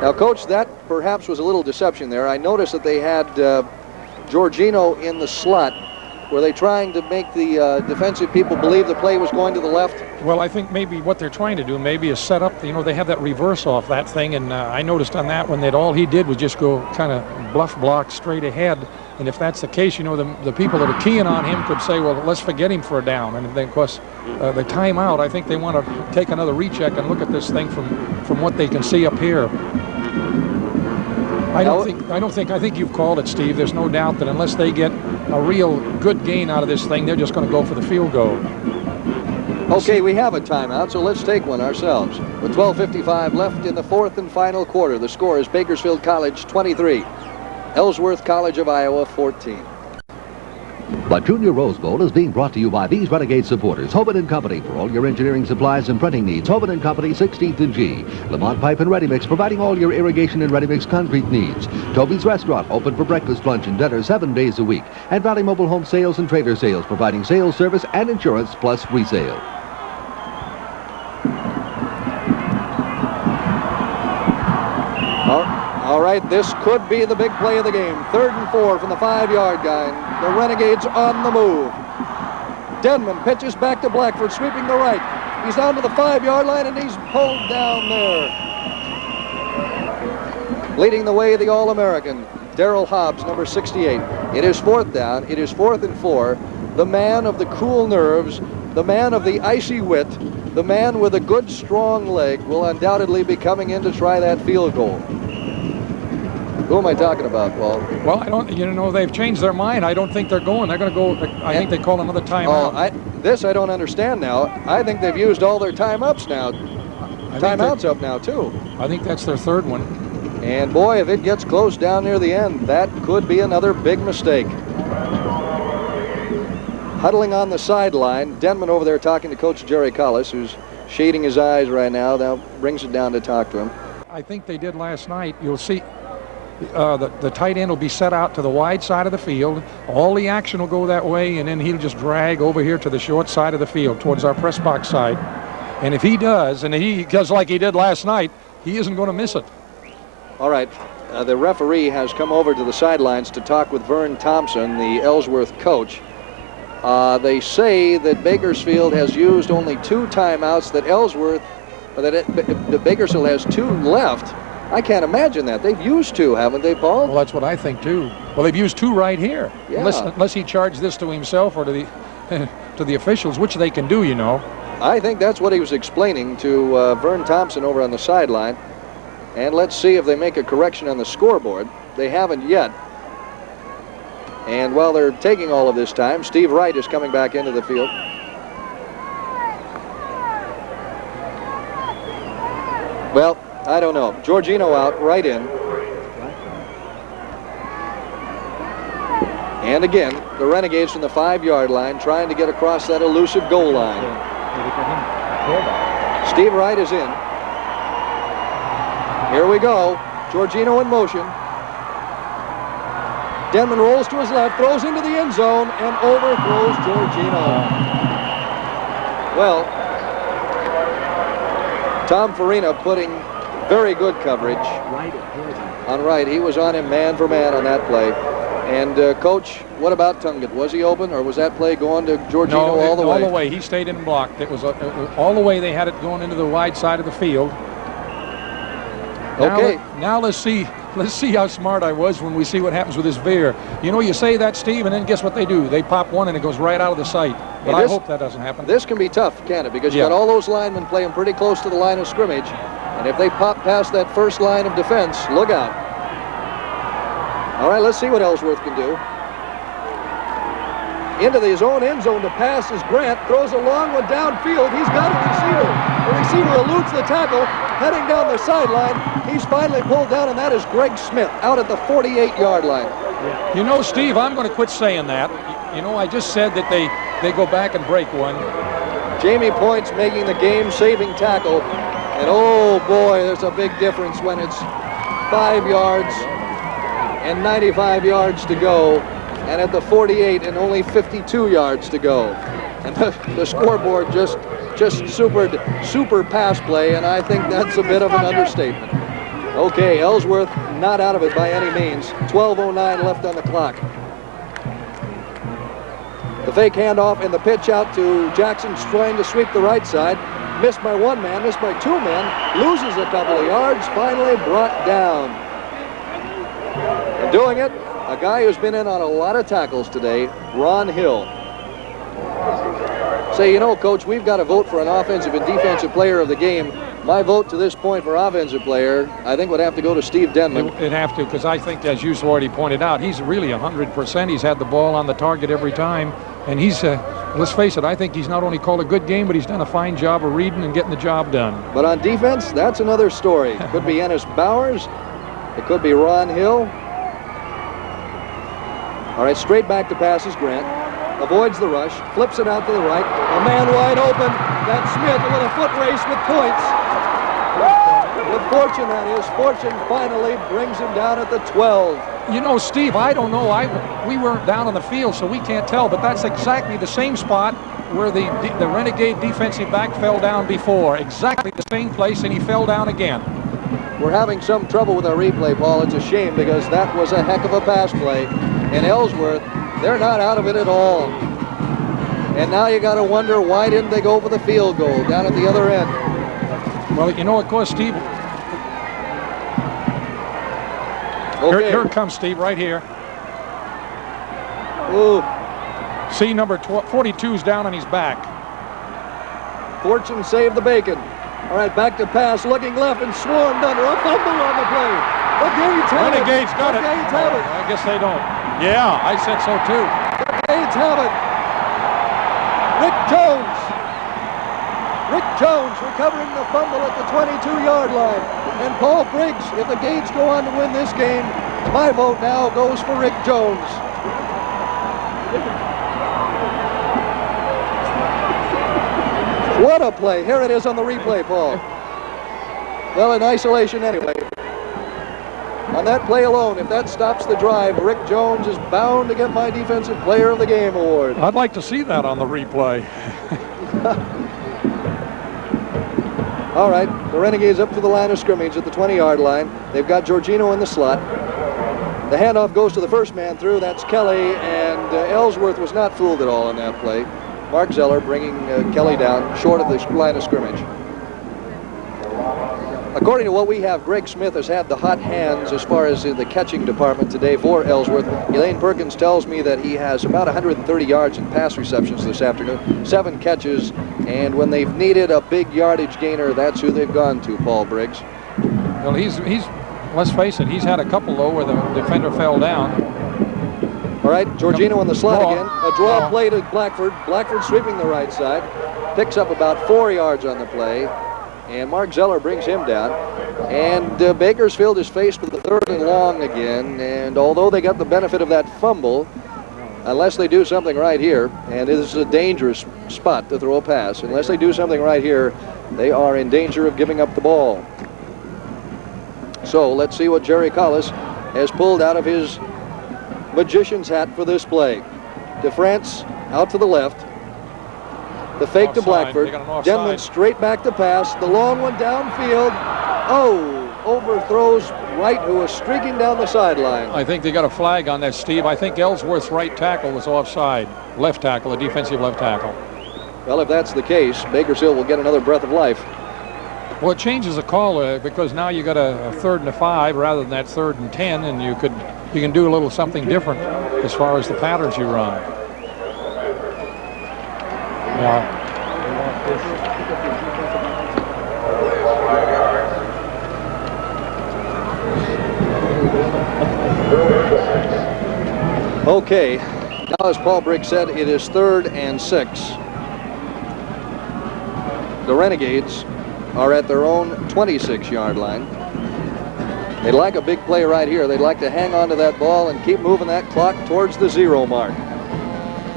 Now, Coach, that perhaps was a little deception there. I noticed that they had Georgino in the slot. Were they trying to make the defensive people believe the play was going to the left? Well, I think maybe what they're trying to do maybe is set up, you know, they have that reverse off that thing, and I noticed on that one that all he did was just go kind of bluff block straight ahead. And if that's the case, you know, the people that are keying on him could say, well, let's forget him for a down. And then, of course, the timeout, I think they want to take another recheck and look at this thing from what they can see up here. I think you've called it, Steve. There's no doubt that unless they get a real good gain out of this thing, they're just going to go for the field goal. Okay, we have a timeout, so let's take one ourselves. With 12:55 left in the 4th and final quarter, the score is Bakersfield College 23, Ellsworth College of Iowa 14. The Junior Rose Bowl is being brought to you by these Renegade supporters. Hoban & Company for all your engineering supplies and printing needs. Hoban & Company, 16th and G. Lamont Pipe and Ready Mix, providing all your irrigation and ready mix concrete needs. Toby's Restaurant, open for breakfast, lunch, and dinner 7 days a week. And Valley Mobile Home Sales and Trader Sales, providing sales, service, and insurance, plus resale. All right, this could be the big play of the game. 3rd and 4 from the 5-yard line. The Renegades on the move. Denman pitches back to Blackford, sweeping the right. He's down to the 5-yard line, and he's pulled down there. Leading the way, the All-American, Darrell Hobbs, number 68. It is 4th down. It is 4th and 4. The man of the cool nerves, the man of the icy wit, the man with a good, strong leg will undoubtedly be coming in to try that field goal. Who am I talking about, Paul? Well, I don't, you know, they've changed their mind. I don't think they're going. They're going to go, I think they call another timeout. I don't understand now. I think they've used all their timeouts now. Timeouts up now, too. I think that's their 3rd one. And boy, if it gets close down near the end, that could be another big mistake. Huddling on the sideline, Denman over there talking to Coach Jerry Collis, who's shading his eyes right now. Now brings it down to talk to him. I think they did last night. You'll see the tight end will be set out to the wide side of the field. All the action will go that way, and then he'll just drag over here to the short side of the field towards our press box side. And if he does, and he does like he did last night, he isn't going to miss it. All right. The referee has come over to the sidelines to talk with Vern Thompson, the Ellsworth coach. They say that Bakersfield has used only 2 timeouts, that Bakersfield has 2 left. I can't imagine that. They've used 2, haven't they, Paul? Well, that's what I think, too. Well, they've used 2 right here. Yeah. Unless he charged this to himself or to the to the officials, which they can do, you know. I think that's what he was explaining to Vern Thompson over on the sideline. And let's see if they make a correction on the scoreboard. They haven't yet. And while they're taking all of this time, Steve Wright is coming back into the field. Well, I don't know. Georgino out, right in. And again, the Renegades from the 5-yard line trying to get across that elusive goal line. Steve Wright is in. Here we go. Georgino in motion. Denman rolls to his left, throws into the end zone, and overthrows Georgino. Well, Tom Farina putting very good coverage on right. He was on him man for man on that play. And, Coach, what about Tungate? Was he open, or was that play going to Giorgino all the way? All the way. He stayed in blocked. It was all the way. They had it going into the wide side of the field. Okay. Now let's see how smart I was when we see what happens with this veer. You know, you say that, Steve, and then guess what they do? They pop one and it goes right out of the sight. But I hope that doesn't happen. This can be tough, can't it? Because you got all those linemen playing pretty close to the line of scrimmage. And if they pop past that first line of defense, look out. All right, let's see what Ellsworth can do. Into his own end zone to pass is Grant. Throws a long one downfield. He's got a receiver. The receiver eludes the tackle, heading down the sideline. He's finally pulled down, and that is Greg Smith out at the 48-yard line. You know, Steve, I'm going to quit saying that. You know, I just said that they go back and break one. Jamie Point's making the game-saving tackle. And, oh, boy, there's a big difference when it's 5 yards and 95 yards to go, and at the 48 and only 52 yards to go. And the scoreboard just super pass play, and I think that's a bit of an understatement. Okay, Ellsworth not out of it by any means. 12:09 left on the clock. The fake handoff and the pitch out to Jackson, trying to sweep the right side. Missed by one man, missed by two men, loses a couple of yards, finally brought down. And doing it, a guy who's been in on a lot of tackles today, Ron Hill. Say, you know, Coach, we've got to vote for an offensive and defensive player of the game. My vote to this point for offensive player, I think, would have to go to Steve Denman. It'd have to, because I think, as you've already pointed out, he's really 100%. He's had the ball on the target every time. And he's, let's face it, I think he's not only called a good game, but he's done a fine job of reading and getting the job done. But on defense, that's another story. Could be Ennis Bowers. It could be Ron Hill. All right, straight back to pass is Grant. Avoids the rush, flips it out to the right. A man wide open. That's Smith with a foot race with points. With Fortune, that is. Fortune finally brings him down at the 12. You know, Steve, I don't know. We weren't down on the field, so we can't tell. But that's exactly the same spot where the Renegade defensive back fell down before. Exactly the same place, and he fell down again. We're having some trouble with our replay, Paul. It's a shame because that was a heck of a pass play. And Ellsworth, they're not out of it at all. And now you got to wonder, why didn't they go for the field goal down at the other end? Well, you know, of course, Steve. Okay. Here it comes, Steve, right here. Ooh. See, number 42's down on his back. Fortune saved the bacon. All right, back to pass, looking left and swarmed under. A fumble on the play. The Renegades have it. Renegades got it. Renegades have it. I guess they don't. Yeah, I said so too. Renegades have it. Rick Jones. Rick Jones recovering the fumble at the 22-yard line. And Paul Briggs, if the Gades go on to win this game, my vote now goes for Rick Jones. What a play. Here it is on the replay, Paul. Well, in isolation anyway. On that play alone, if that stops the drive, Rick Jones is bound to get my Defensive Player of the Game award. I'd like to see that on the replay. All right, the Renegades up to the line of scrimmage at the 20-yard line. They've got Giorgino in the slot. The handoff goes to the first man through. That's Kelly, and Ellsworth was not fooled at all on that play. Mark Zeller bringing Kelly down short of the line of scrimmage. According to what we have, Greg Smith has had the hot hands as far as the catching department today for Ellsworth. Elaine Perkins tells me that he has about 130 yards in pass receptions this afternoon, 7 catches, and when they've needed a big yardage gainer, that's who they've gone to, Paul Briggs. Well, he's let's face it, he's had a couple, though, where the defender fell down. All right, Giorgino in the slot again. A draw play to Blackford. Blackford sweeping the right side. Picks up about 4 yards on the play. And Mark Zeller brings him down. And Bakersfield is faced with the 3rd and long again. And although they got the benefit of that fumble, unless they do something right here, and this is a dangerous spot to throw a pass, unless they do something right here, they are in danger of giving up the ball. So let's see what Jerry Collis has pulled out of his magician's hat for this play. DeFrance out to the left. The fake to Blackford. Denman straight back to pass. The long one downfield. Oh, overthrows Wright, who was streaking down the sideline. I think they got a flag on that, Steve. I think Ellsworth's right tackle was offside. Left tackle, the defensive left tackle. Well, if that's the case, Bakersfield will get another breath of life. Well, it changes the call because now you got a 3rd and 5 rather than that 3rd and 10, and you can do a little something different as far as the patterns you run. Yeah. Okay, now as Paul Briggs said, it is 3rd and 6. The Renegades are at their own 26-yard line. They'd like a big play right here. They'd like to hang on to that ball and keep moving that clock towards the 0 mark.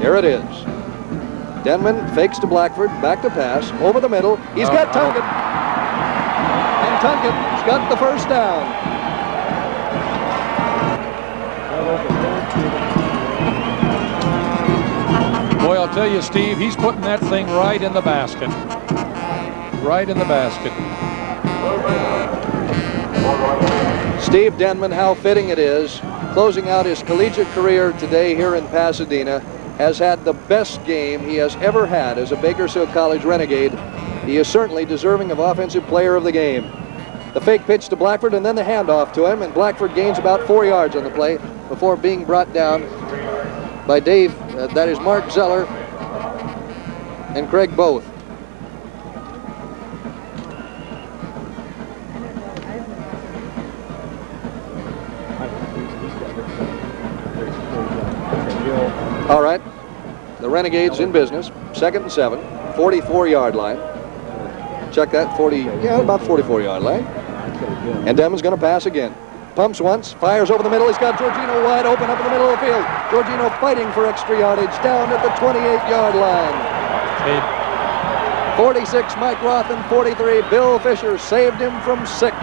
Here it is. Denman fakes to Blackford, back to pass, over the middle. He's got Tunkett. And Tunkett's got the first down. Boy, I'll tell you, Steve, he's putting that thing right in the basket. Right in the basket. Steve Denman, how fitting it is, closing out his collegiate career today here in Pasadena, has had the best game he has ever had as a Bakersfield College Renegade. He is certainly deserving of Offensive Player of the Game. The fake pitch to Blackford and then the handoff to him, and Blackford gains about 4 yards on the play before being brought down by Dave, that is Mark Zeller and Craig Both. All right, the Renegades in business, 2nd and 7, 44-yard line. Check that, about 44-yard line. And Denman's going to pass again. Pumps once, fires over the middle. He's got Giorgino wide open up in the middle of the field. Giorgino fighting for extra yardage down at the 28-yard line. 46, Mike Roth, and 43, Bill Fisher saved him from 6.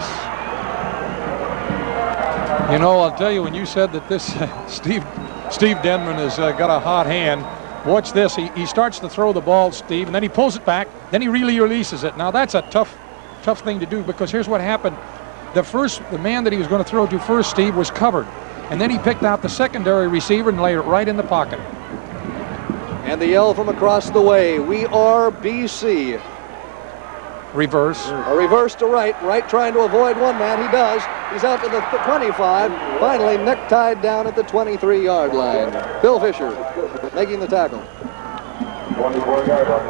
You know, I'll tell you, when you said that this Steve Denman has got a hot hand, watch this. He starts to throw the ball, Steve, and then he pulls it back. Then he really releases it. Now, that's a tough thing to do, because here's what happened. The man that he was going to throw to first, Steve, was covered. And then he picked out the secondary receiver and laid it right in the pocket. And the yell from across the way, we are BC. Reverse. A reverse to right. Right trying to avoid one man. He does. He's out to the 25. Finally necktied down at the 23-yard line. Bill Fisher making the tackle. 24-yard line.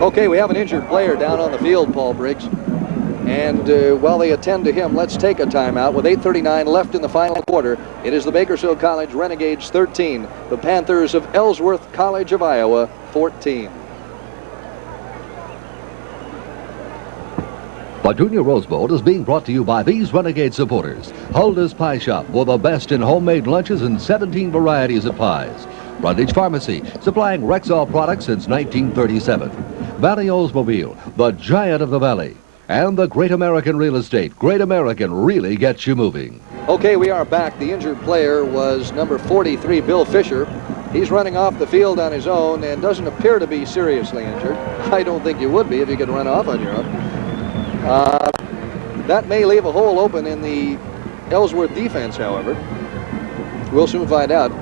Okay, we have an injured player down on the field, Paul Briggs. And while they attend to him, let's take a timeout. With 8:39 left in the final quarter, it is the Bakersfield College Renegades 13, the Panthers of Ellsworth College of Iowa 14. The Junior Rose Bowl is being brought to you by these Renegade supporters. Hulda's Pie Shop, for the best in homemade lunches and 17 varieties of pies. Brundage Pharmacy, supplying Rexall products since 1937. Valley Oldsmobile, the giant of the valley. And the Great American Real Estate. Great American really gets you moving. Okay, we are back. The injured player was number 43, Bill Fisher. He's running off the field on his own and doesn't appear to be seriously injured. I don't think you would be if you could run off on your own. That may leave a hole open in the Ellsworth defense, however. We'll soon find out.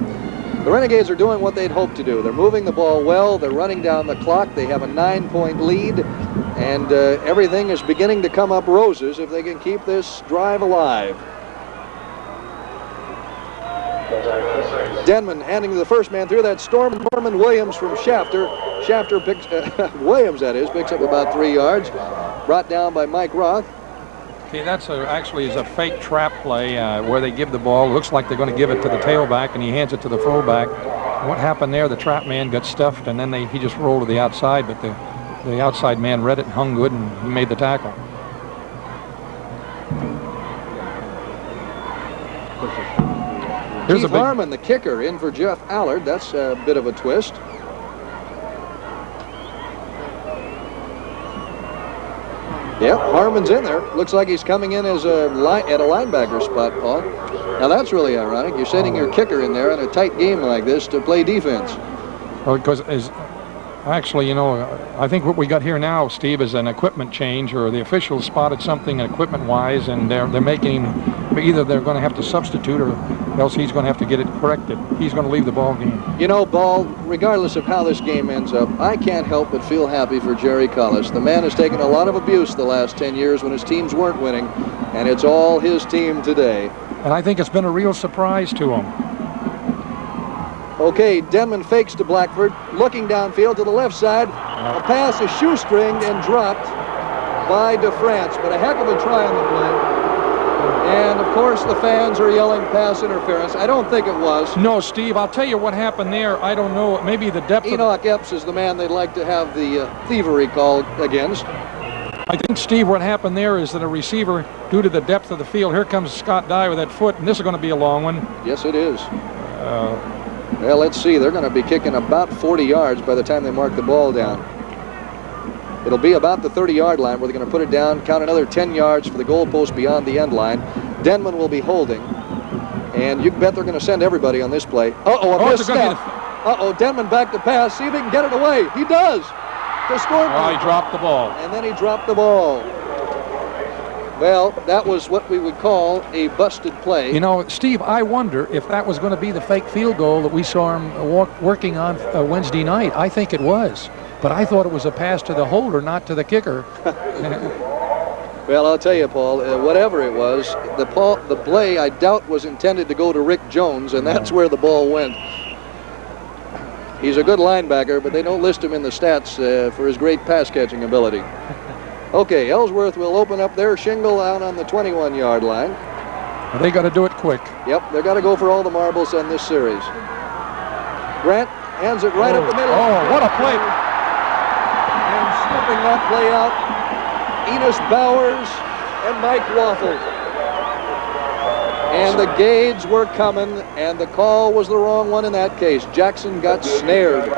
The Renegades are doing what they'd hoped to do. They're moving the ball well. They're running down the clock. They have a 9-point lead, and everything is beginning to come up roses if they can keep this drive alive. Denman handing the first man through. That storm. Norman Williams from Shafter. Shafter picks, Williams that is, picks up about 3 yards. Brought down by Mike Roth. Okay, that's actually is a fake trap play where they give the ball. Looks like they're going to give it to the tailback, and he hands it to the fullback. What happened there? The trap man got stuffed, and then he just rolled to the outside, but the outside man read it and hung good, and he made the tackle. Keith Harmon, the kicker, in for Jeff Allard. That's a bit of a twist. Yep, Harmon's in there. Looks like he's coming in as at a linebacker spot, Paul. Now that's really ironic. You're sending your kicker in there in a tight game like this to play defense. Well, because Actually, you know, I think what we got here now, Steve, is an equipment change, or the officials spotted something equipment-wise, and they're making him, either they're going to have to substitute or else he's going to have to get it corrected. He's going to leave the ball game. You know, Ball, regardless of how this game ends up, I can't help but feel happy for Jerry Cullis. The man has taken a lot of abuse the last 10 years when his teams weren't winning, and it's all his team today. And I think it's been a real surprise to him. Okay, Denman fakes to Blackford, looking downfield to the left side. A pass is shoestringed and dropped by DeFrance, but a heck of a try on the play. And, of course, the fans are yelling pass interference. I don't think it was. No, Steve, I'll tell you what happened there. I don't know. Maybe the depth Enoch Epps is the man they'd like to have the thievery called against. I think, Steve, what happened there is that a receiver, due to the depth of the field, here comes Scott Dye with that foot, and this is going to be a long one. Yes, it is. Well, let's see. They're going to be kicking about 40 yards by the time they mark the ball down. It'll be about the 30-yard line where they're going to put it down, count another 10 yards for the goalpost beyond the end line. Denman will be holding, and you can bet they're going to send everybody on this play. Uh-oh, a misstep. Uh-oh, Denman back to pass. See if he can get it away. He does. To score. Oh, he dropped the ball. And then he dropped the ball. Well, that was what we would call a busted play. You know, Steve, I wonder if that was going to be the fake field goal that we saw him working on Wednesday night. I think it was. But I thought it was a pass to the holder, not to the kicker. Well, I'll tell you, Paul, whatever it was, the play, I doubt, was intended to go to Rick Jones, and that's where the ball went. He's a good linebacker, but they don't list him in the stats for his great pass-catching ability. Okay, Ellsworth will open up their shingle out on the 21-yard line. They got to do it quick. Yep, they've got to go for all the marbles on this series. Grant hands it right up the middle. Oh, what a play. And sniffing that play out, Enos Bowers and Mike Waffle. And the Gades were coming, and the call was the wrong one in that case. Jackson got snared.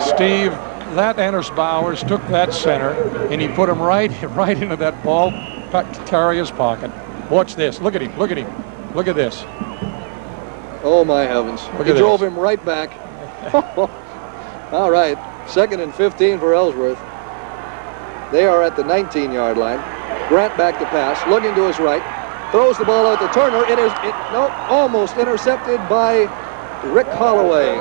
Steve, that Enos Bowers took that center, and he put him right into that ball carrier's pocket. Watch this. Look at him. Look at him. Look at this. Oh, my heavens. He drove him right back. All right. 2nd and 15 for Ellsworth. They are at the 19-yard line. Grant back to pass, looking to his right. Throws the ball out to Turner. Almost intercepted by Rick Holloway.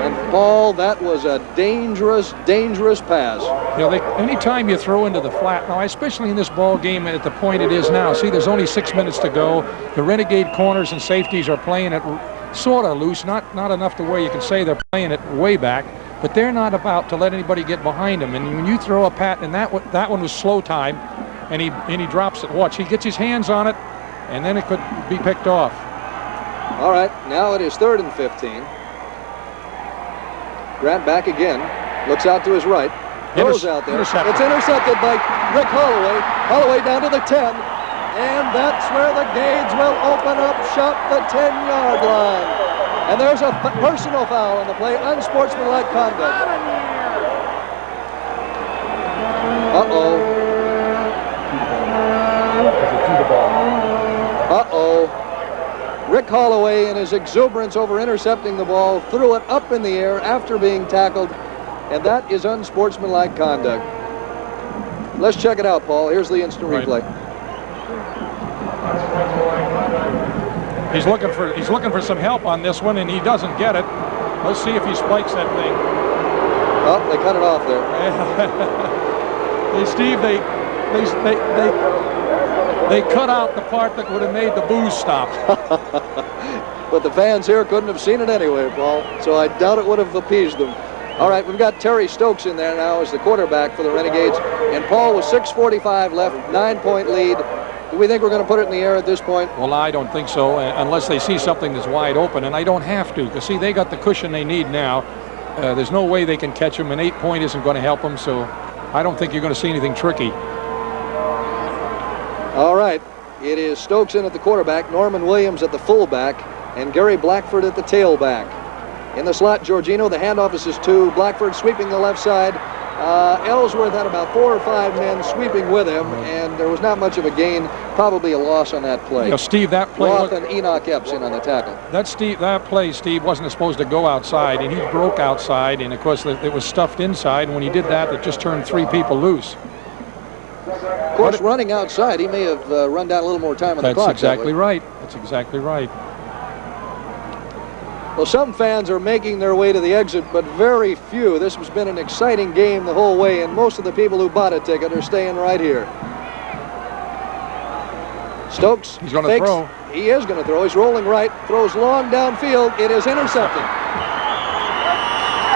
And Paul, that was a dangerous, dangerous pass. You know, anytime you throw into the flat, now especially in this ball game at the point it is now, see, there's only 6 minutes to go. The Renegade corners and safeties are playing it sort of loose, not enough to where you can say they're playing it way back, but they're not about to let anybody get behind them. And when you throw a pat, and that one was slow time, and he drops it. Watch, he gets his hands on it, and then it could be picked off. All right, now it is 3rd and 15. Grant back again, looks out to his right, throws out there. Intercepted. It's intercepted by Rick Holloway. Holloway down to the 10, and that's where the Gades will open up shop, the 10-yard line. And there's a personal foul on the play, unsportsmanlike conduct. Uh-oh. Uh-oh. Rick Holloway, in his exuberance over intercepting the ball, threw it up in the air after being tackled, and that is unsportsmanlike conduct. Let's check it out, Paul. Here's the instant replay. He's looking for some help on this one, and he doesn't get it. Let's see if he spikes that thing. Oh, they cut it off there. Hey, Steve, they cut out the part that would have made the booze stop. But the fans here couldn't have seen it anyway, Paul, so I doubt it would have appeased them. All right, we've got Terry Stokes in there now as the quarterback for the Renegades. And Paul, with 6:45 left, 9-point lead. Do we think we're going to put it in the air at this point? Well, I don't think so, unless they see something that's wide open, and I don't have to, because, see, they got the cushion they need now. There's no way they can catch them, and 8-point isn't going to help them, so I don't think you're going to see anything tricky. All right, it is Stokes in at the quarterback, Norman Williams at the fullback, and Gary Blackford at the tailback. In the slot, Georgino, the handoff is to Blackford, sweeping the left side, Ellsworth had about 4 or 5 men sweeping with him, and there was not much of a gain, probably a loss on that play. You know, Steve, that play... Roth and Enoch Epps in on the tackle. That play, Steve, wasn't supposed to go outside, and he broke outside, and of course it was stuffed inside, and when he did that, it just turned 3 people loose. Of course, running outside, he may have run down a little more time on the clock. That's exactly right. That's exactly right. Well, some fans are making their way to the exit, but very few. This has been an exciting game the whole way, and most of the people who bought a ticket are staying right here. Stokes. He's going to throw. He is going to throw. He's rolling right, throws long downfield. It is intercepted.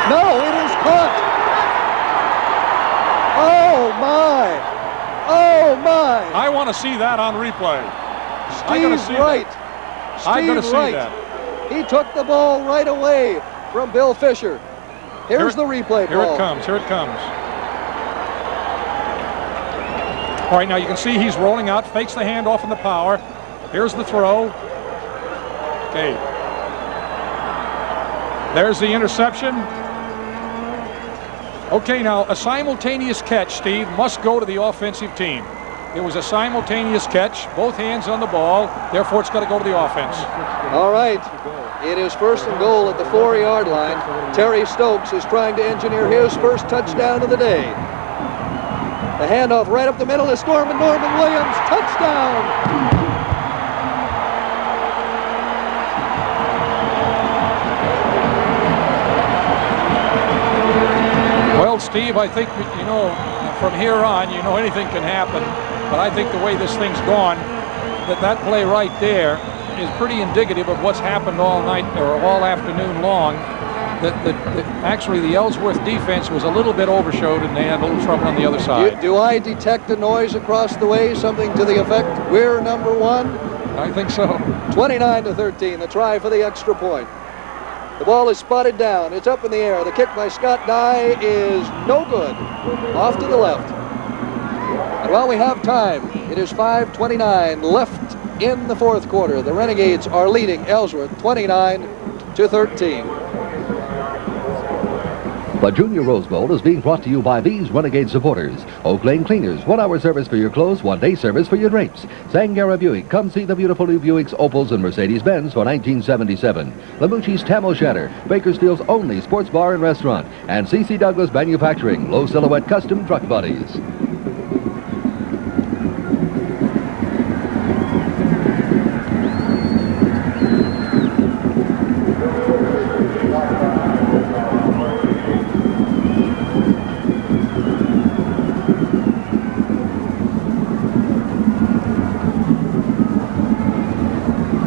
No, it is caught. Oh, my. Oh, my. I want to see that on replay. Steve Wright. I'm going to see that. He took the ball right away from Bill Fisher. Here's the replay ball. Here it comes. Here it comes. All right, now you can see he's rolling out, fakes the handoff in the power. Here's the throw. Okay. There's the interception. Okay, now a simultaneous catch, Steve, must go to the offensive team. It was a simultaneous catch, both hands on the ball, therefore it's got to go to the offense. All right, it is 1st and goal at the 4-yard line. Terry Stokes is trying to engineer his first touchdown of the day. The handoff right up the middle is Norman Williams, touchdown! Well, Steve, I think, you know, from here on, you know, anything can happen. But I think the way this thing's gone, that play right there is pretty indicative of what's happened all night or all afternoon long. Actually, the Ellsworth defense was a little bit overshowed, and they had a little trouble on the other side. Do I detect a noise across the way, something to the effect, we're number 1? I think so. 29-13, the try for the extra point. The ball is spotted down. It's up in the air. The kick by Scott Dye is no good. Off to the left. And while we have time, it is 5:29 left in the 4th quarter. The Renegades are leading Ellsworth 29-13. The Junior Rose Bowl is being brought to you by these Renegade supporters. Oak Lane Cleaners, 1-hour service for your clothes, 1-day service for your drapes. Sangara Buick, come see the beautiful new Buicks, Opals, and Mercedes-Benz for 1977. Lamucci's Tamil Shatter, Bakersfield's only sports bar and restaurant. And C.C. Douglas Manufacturing, low silhouette custom truck bodies.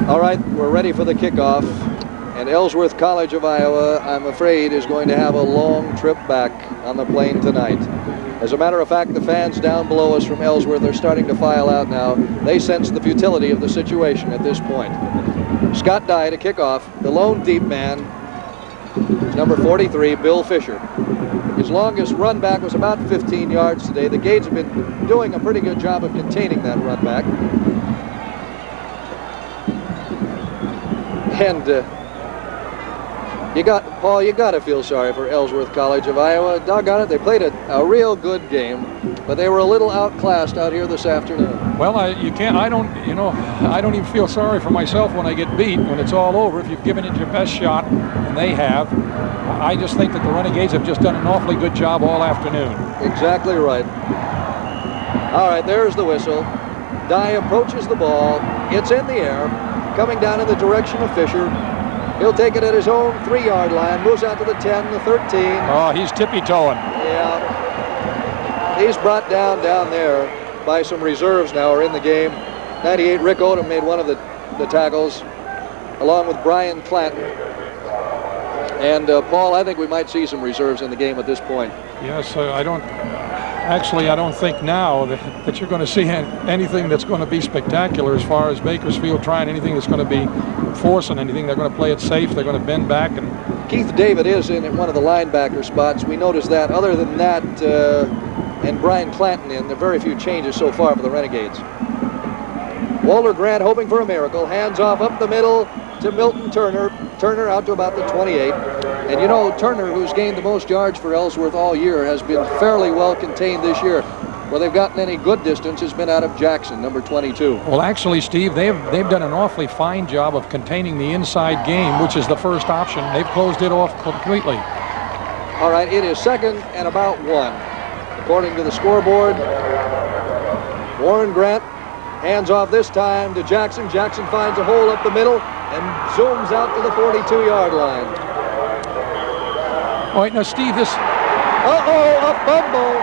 All right, we're ready for the kickoff. And Ellsworth College of Iowa, I'm afraid, is going to have a long trip back on the plane tonight. As a matter of fact, the fans down below us from Ellsworth are starting to file out now. They sense the futility of the situation at this point. Scott Dye to kick off. The lone deep man is number 43, Bill Fisher. His longest run back was about 15 yards today. The Gades have been doing a pretty good job of containing that run back. And you got to feel sorry for Ellsworth College of Iowa. Doggone it, they played a real good game, but they were a little outclassed out here this afternoon. Well, I don't even feel sorry for myself when I get beat, when it's all over. If you've given it your best shot, and they have, I just think that the Renegades have just done an awfully good job all afternoon. Exactly right. All right, there's the whistle. Dye approaches the ball. It's in the air, coming down in the direction of Fisher. He'll take it at his own 3-yard line, moves out to the 10, the 13. Oh, he's tippy-toeing. Yeah. He's brought down there by some reserves now are in the game. 98, Rick Odom made one of the tackles, along with Brian Clanton. And, Paul, I think we might see some reserves in the game at this point. Yes, I don't think now that you're going to see anything that's going to be spectacular as far as Bakersfield trying anything that's going to be forcing anything. They're going to play it safe. They're going to bend back. And Keith David is in at one of the linebacker spots. We noticed that. Other than that, and Brian Clanton in, there are very few changes so far for the Renegades. Walter Grant hoping for a miracle. Hands off up the middle to Milton Turner. Turner out to about the 28. And you know, Turner, who's gained the most yards for Ellsworth all year, has been fairly well contained this year. Where they've gotten any good distance has been out of Jackson, number 22. Well, actually, Steve, they've done an awfully fine job of containing the inside game, which is the first option. They've closed it off completely. All right, it is 2nd and about 1. According to the scoreboard, Warren Grant hands off this time to Jackson. Jackson finds a hole up the middle and zooms out to the 42-yard line. All right, now, Steve, this... Uh-oh, a fumble.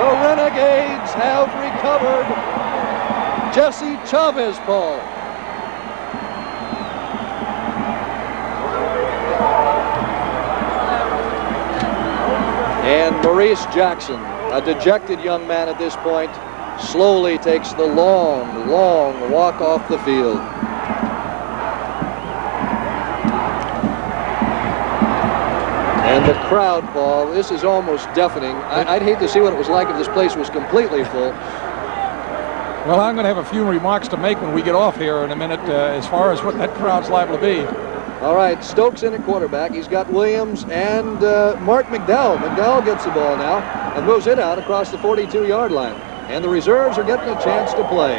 The Renegades have recovered Jesse Chavez ball. And Maurice Jackson, a dejected young man at this point, slowly takes the long, long walk off the field. And the crowd, Paul, this is almost deafening. I'd hate to see what it was like if this place was completely full. Well, I'm going to have a few remarks to make when we get off here in a minute as far as what that crowd's liable to be. All right, Stokes in at quarterback. He's got Williams and Mark McDowell. McDowell gets the ball now and moves it out across the 42-yard line. And the reserves are getting a chance to play.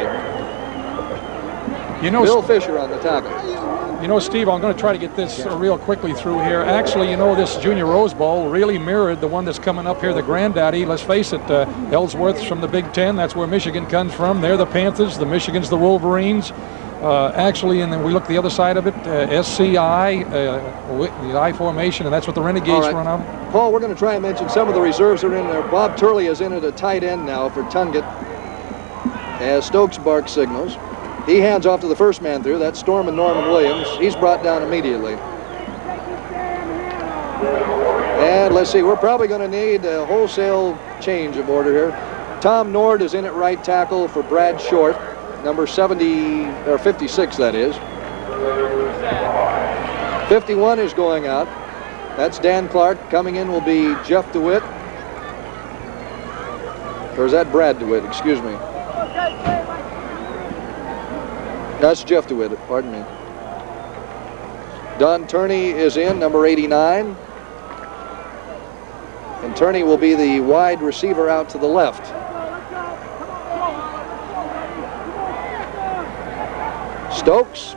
You know, Bill Fisher on the tackle. You know, Steve, I'm going to try to get this real quickly through here. Actually, you know, this Junior Rose Bowl really mirrored the one that's coming up here, the granddaddy. Let's face it, Ellsworth's from the Big Ten. That's where Michigan comes from. They're the Panthers. The Michigan's the Wolverines. Actually, and then we look the other side of it, SCI, the I formation, and that's what the Renegades run on. Paul, we're going to try and mention some of the reserves are in there. Bob Turley is in at a tight end now for Tunget as Stokes barks signals. He hands off to the first man through. That's Storm and Norman Williams. He's brought down immediately. And let's see, we're probably going to need a wholesale change of order here. Tom Nord is in at right tackle for Brad Short. Number 70, or 56, that is. 51 is going out. That's Dan Clark. Coming in will be Jeff DeWitt. Or is that Brad DeWitt? Excuse me. That's Jeff DeWitt, pardon me. Don Turney is in, number 89. And Turney will be the wide receiver out to the left. Stokes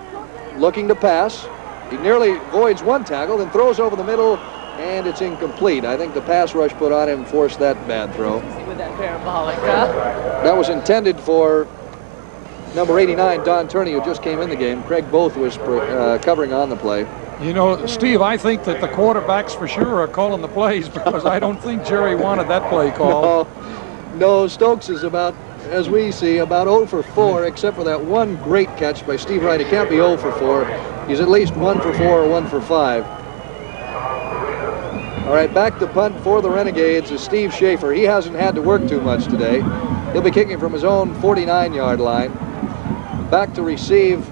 looking to pass. He nearly avoids one tackle, then throws over the middle, and it's incomplete. I think the pass rush put on him forced that bad throw. With that parabolic, huh? That was intended for number 89, Don Turney, who just came in the game. Craig Both was covering on the play. You know, Steve, I think that the quarterbacks for sure are calling the plays because I don't think Jerry wanted that play call. No, Stokes is about, as we see, about 0 for 4, except for that one great catch by Steve Wright. He can't be 0 for 4. He's at least 1 for 4 or 1 for 5. All right, back to punt for the Renegades is Steve Schaefer. He hasn't had to work too much today. He'll be kicking from his own 49-yard line. Back to receive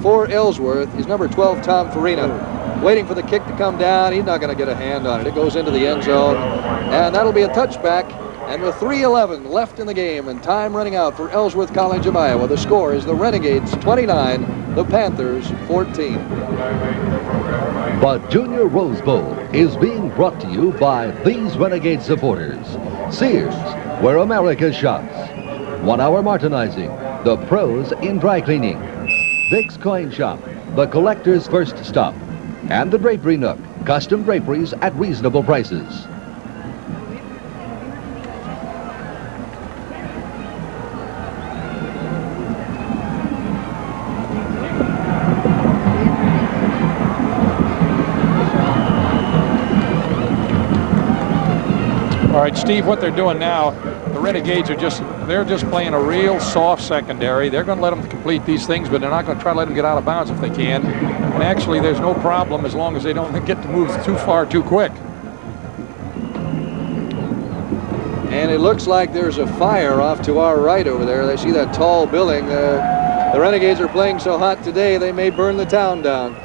for Ellsworth is number 12, Tom Farina. Waiting for the kick to come down. He's not going to get a hand on it. It goes into the end zone. And that'll be a touchback. And with 3:11 left in the game and time running out for Ellsworth College of Iowa, the score is the Renegades 29, the Panthers 14. The Junior Rose Bowl is being brought to you by these Renegade supporters. Sears, where America shops. 1 Hour Martinizing, the pros in dry cleaning. Dick's Coin Shop, the collector's first stop. And the Drapery Nook, custom draperies at reasonable prices. All right, Steve, what they're doing now, the Renegades are they're just playing a real soft secondary. They're going to let them complete these things, but they're not going to try to let them get out of bounds if they can. And actually, there's no problem as long as they don't get to move too far too quick. And it looks like there's a fire off to our right over there. They see that tall building. The Renegades are playing so hot today, they may burn the town down.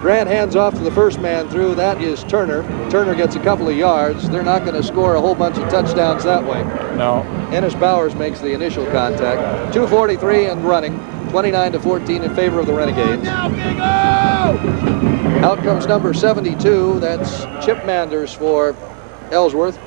Grant hands off to the first man through. That is Turner. Turner gets a couple of yards. They're not going to score a whole bunch of touchdowns that way. No. Ennis Bowers makes the initial contact. 2:43 and running. 29-14 in favor of the Renegades. Out comes number 72. That's Chip Manders for Ellsworth.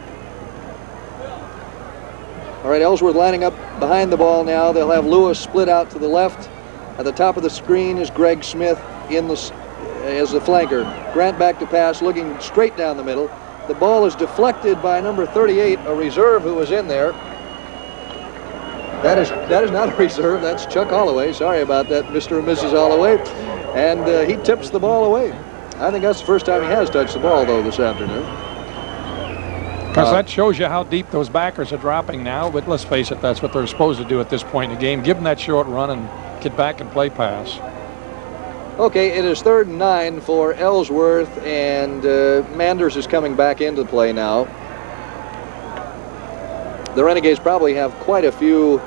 All right, Ellsworth lining up behind the ball now. They'll have Lewis split out to the left. At the top of the screen is Greg Smith as the flanker. Grant back to pass, looking straight down the middle. The ball is deflected by number 38, a reserve who was in there. That is not a reserve. That's Chuck Holloway. Sorry about that, Mr. and Mrs. Holloway. And he tips the ball away. I think that's the first time he has touched the ball, though, this afternoon. Because that shows you how deep those backers are dropping now. But let's face it, that's what they're supposed to do at this point in the game. Give them that short run and get back and play pass. Okay, it is 3rd and 9 for Ellsworth, and Manders is coming back into play now. The Renegades probably have quite a few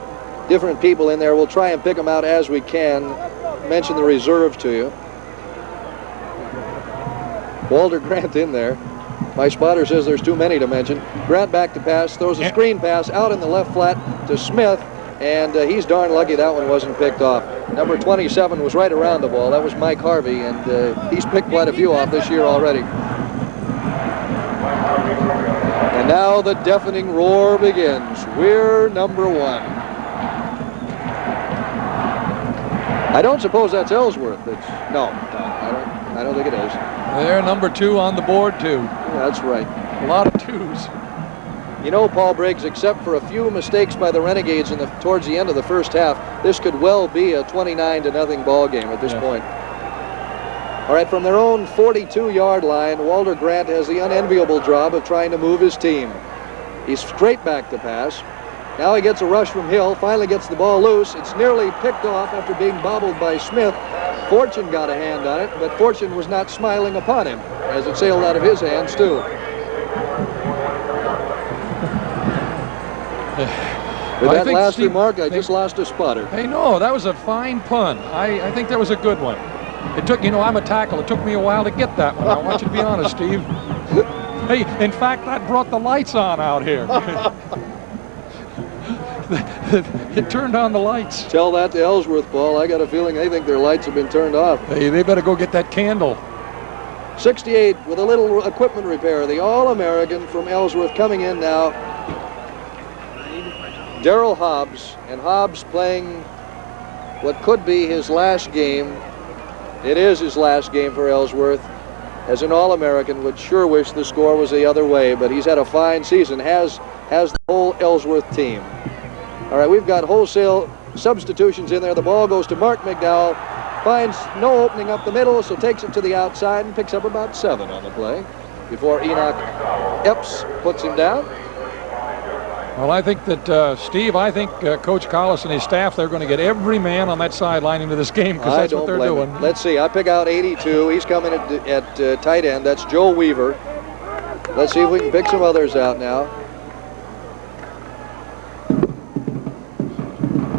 different people in there. We'll try and pick them out as we can. Mention the reserves to you. Walter Grant in there. My spotter says there's too many to mention. Grant back to pass, throws a screen pass out in the left flat to Smith, and he's darn lucky that one wasn't picked off. Number 27 was right around the ball. That was Mike Harvey, and he's picked quite a few off this year already. And now the deafening roar begins. We're number 1. I don't suppose that's Ellsworth. No, I don't think it is. They're number 2 on the board, too. Yeah, that's right. A lot of 2s. You know, Paul Briggs, except for a few mistakes by the Renegades towards the end of the first half, this could well be a 29-0 ball game at this point. All right, from their own 42-yard line, Walter Grant has the unenviable job of trying to move his team. He's straight back to pass. Now he gets a rush from Hill, finally gets the ball loose. It's nearly picked off after being bobbled by Smith. Fortune got a hand on it, but Fortune was not smiling upon him as it sailed out of his hands, too. With that last remark, I just lost a spotter. Hey, no, that was a fine pun. I think that was a good one. It took, I'm a tackle. It took me a while to get that one. I want you to be honest, Steve. Hey, in fact, that brought the lights on out here. It turned on the lights. Tell that to Ellsworth, Paul. I got a feeling they think their lights have been turned off. Hey, they better go get that candle. 68 with a little equipment repair. The All-American from Ellsworth coming in now. Darrell Hobbs, and Hobbs playing what could be his last game. It is his last game for Ellsworth. As an All-American, would sure wish the score was the other way, but he's had a fine season, has the whole Ellsworth team. All right, we've got wholesale substitutions in there. The ball goes to Mark McDowell, finds no opening up the middle, so takes it to the outside and picks up about 7 on the play before Enoch Epps puts him down. Well, I think that, Steve, Coach Collis and his staff, they're going to get every man on that sideline into this game because that's what they're doing. Let's see. I pick out 82. He's coming at tight end. That's Joe Weaver. Let's see if we can pick some others out now.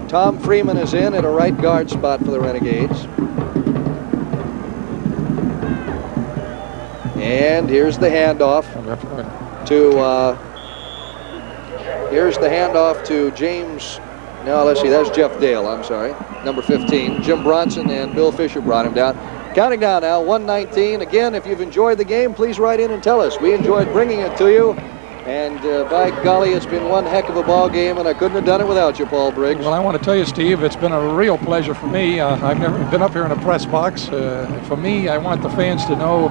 Tom Freeman is in at a right guard spot for the Renegades. And here's the handoff to James. No, let's see, that's Jeff Dale, I'm sorry. Number 15. Jim Bronson and Bill Fisher brought him down. Counting down now, 1:19. Again, if you've enjoyed the game, please write in and tell us. We enjoyed bringing it to you. And by golly, it's been one heck of a ball game, and I couldn't have done it without you, Paul Briggs. Well, I want to tell you, Steve, it's been a real pleasure for me. I've never been up here in a press box. For me, I want the fans to know,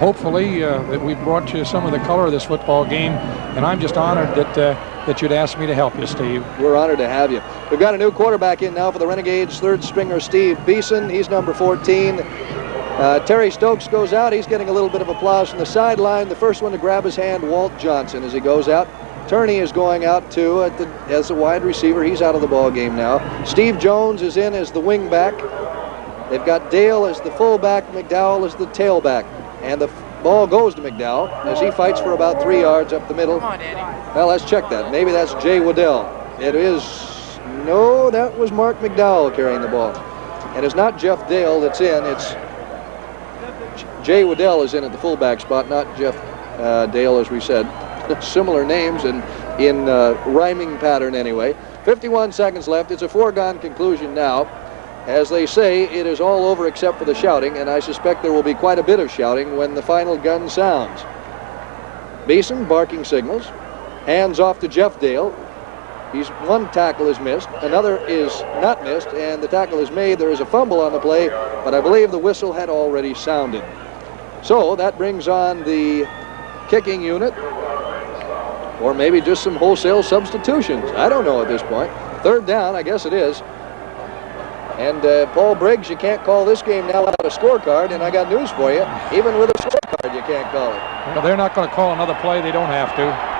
hopefully, that we brought you some of the color of this football game, and I'm just honored that you'd asked me to help you, Steve. We're honored to have you. We've got a new quarterback in now for the Renegades, third stringer Steve Beeson. He's number 14. Terry Stokes goes out. He's getting a little bit of applause from the sideline. The first one to grab his hand, Walt Johnson, as he goes out. Turney is going out too as a wide receiver. He's out of the ball game now. Steve Jones is in as the wing back. They've got Dale as the fullback, McDowell as the tailback. And the ball goes to McDowell as he fights for about 3 yards up the middle. Come on, Danny. Well, let's check that. Maybe that's Jay Waddell. It is. No, that was Mark McDowell carrying the ball. And it's not Jeff Dale that's in. It's Jay Waddell is in at the fullback spot, not Jeff Dale, as we said. Similar names in rhyming pattern anyway. 51 seconds left. It's a foregone conclusion now. As they say, it is all over except for the shouting, and I suspect there will be quite a bit of shouting when the final gun sounds. Beeson barking signals. Hands off to Jeff Dale. One tackle is missed, another is not missed, and the tackle is made. There is a fumble on the play, but I believe the whistle had already sounded. So that brings on the kicking unit, or maybe just some wholesale substitutions. I don't know at this point. Third down, I guess it is. And Paul Briggs, you can't call this game now without a scorecard, and I got news for you. Even with a scorecard, you can't call it. Well, they're not going to call another play. They don't have to.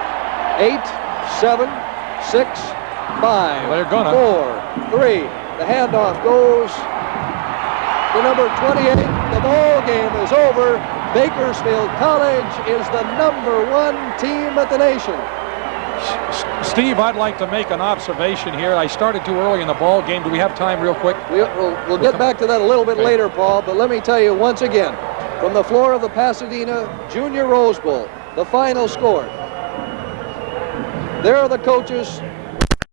8, 7, 6, 5, They're gonna. 4, 3. The handoff goes to number 28. The ball game is over. Bakersfield College is the #1 team at the nation. Steve, I'd like to make an observation here. I started too early in the ball game. Do we have time real quick? We'll get back to that a little bit later, Paul, but let me tell you once again, from the floor of the Pasadena Junior Rose Bowl, the final score. There are the coaches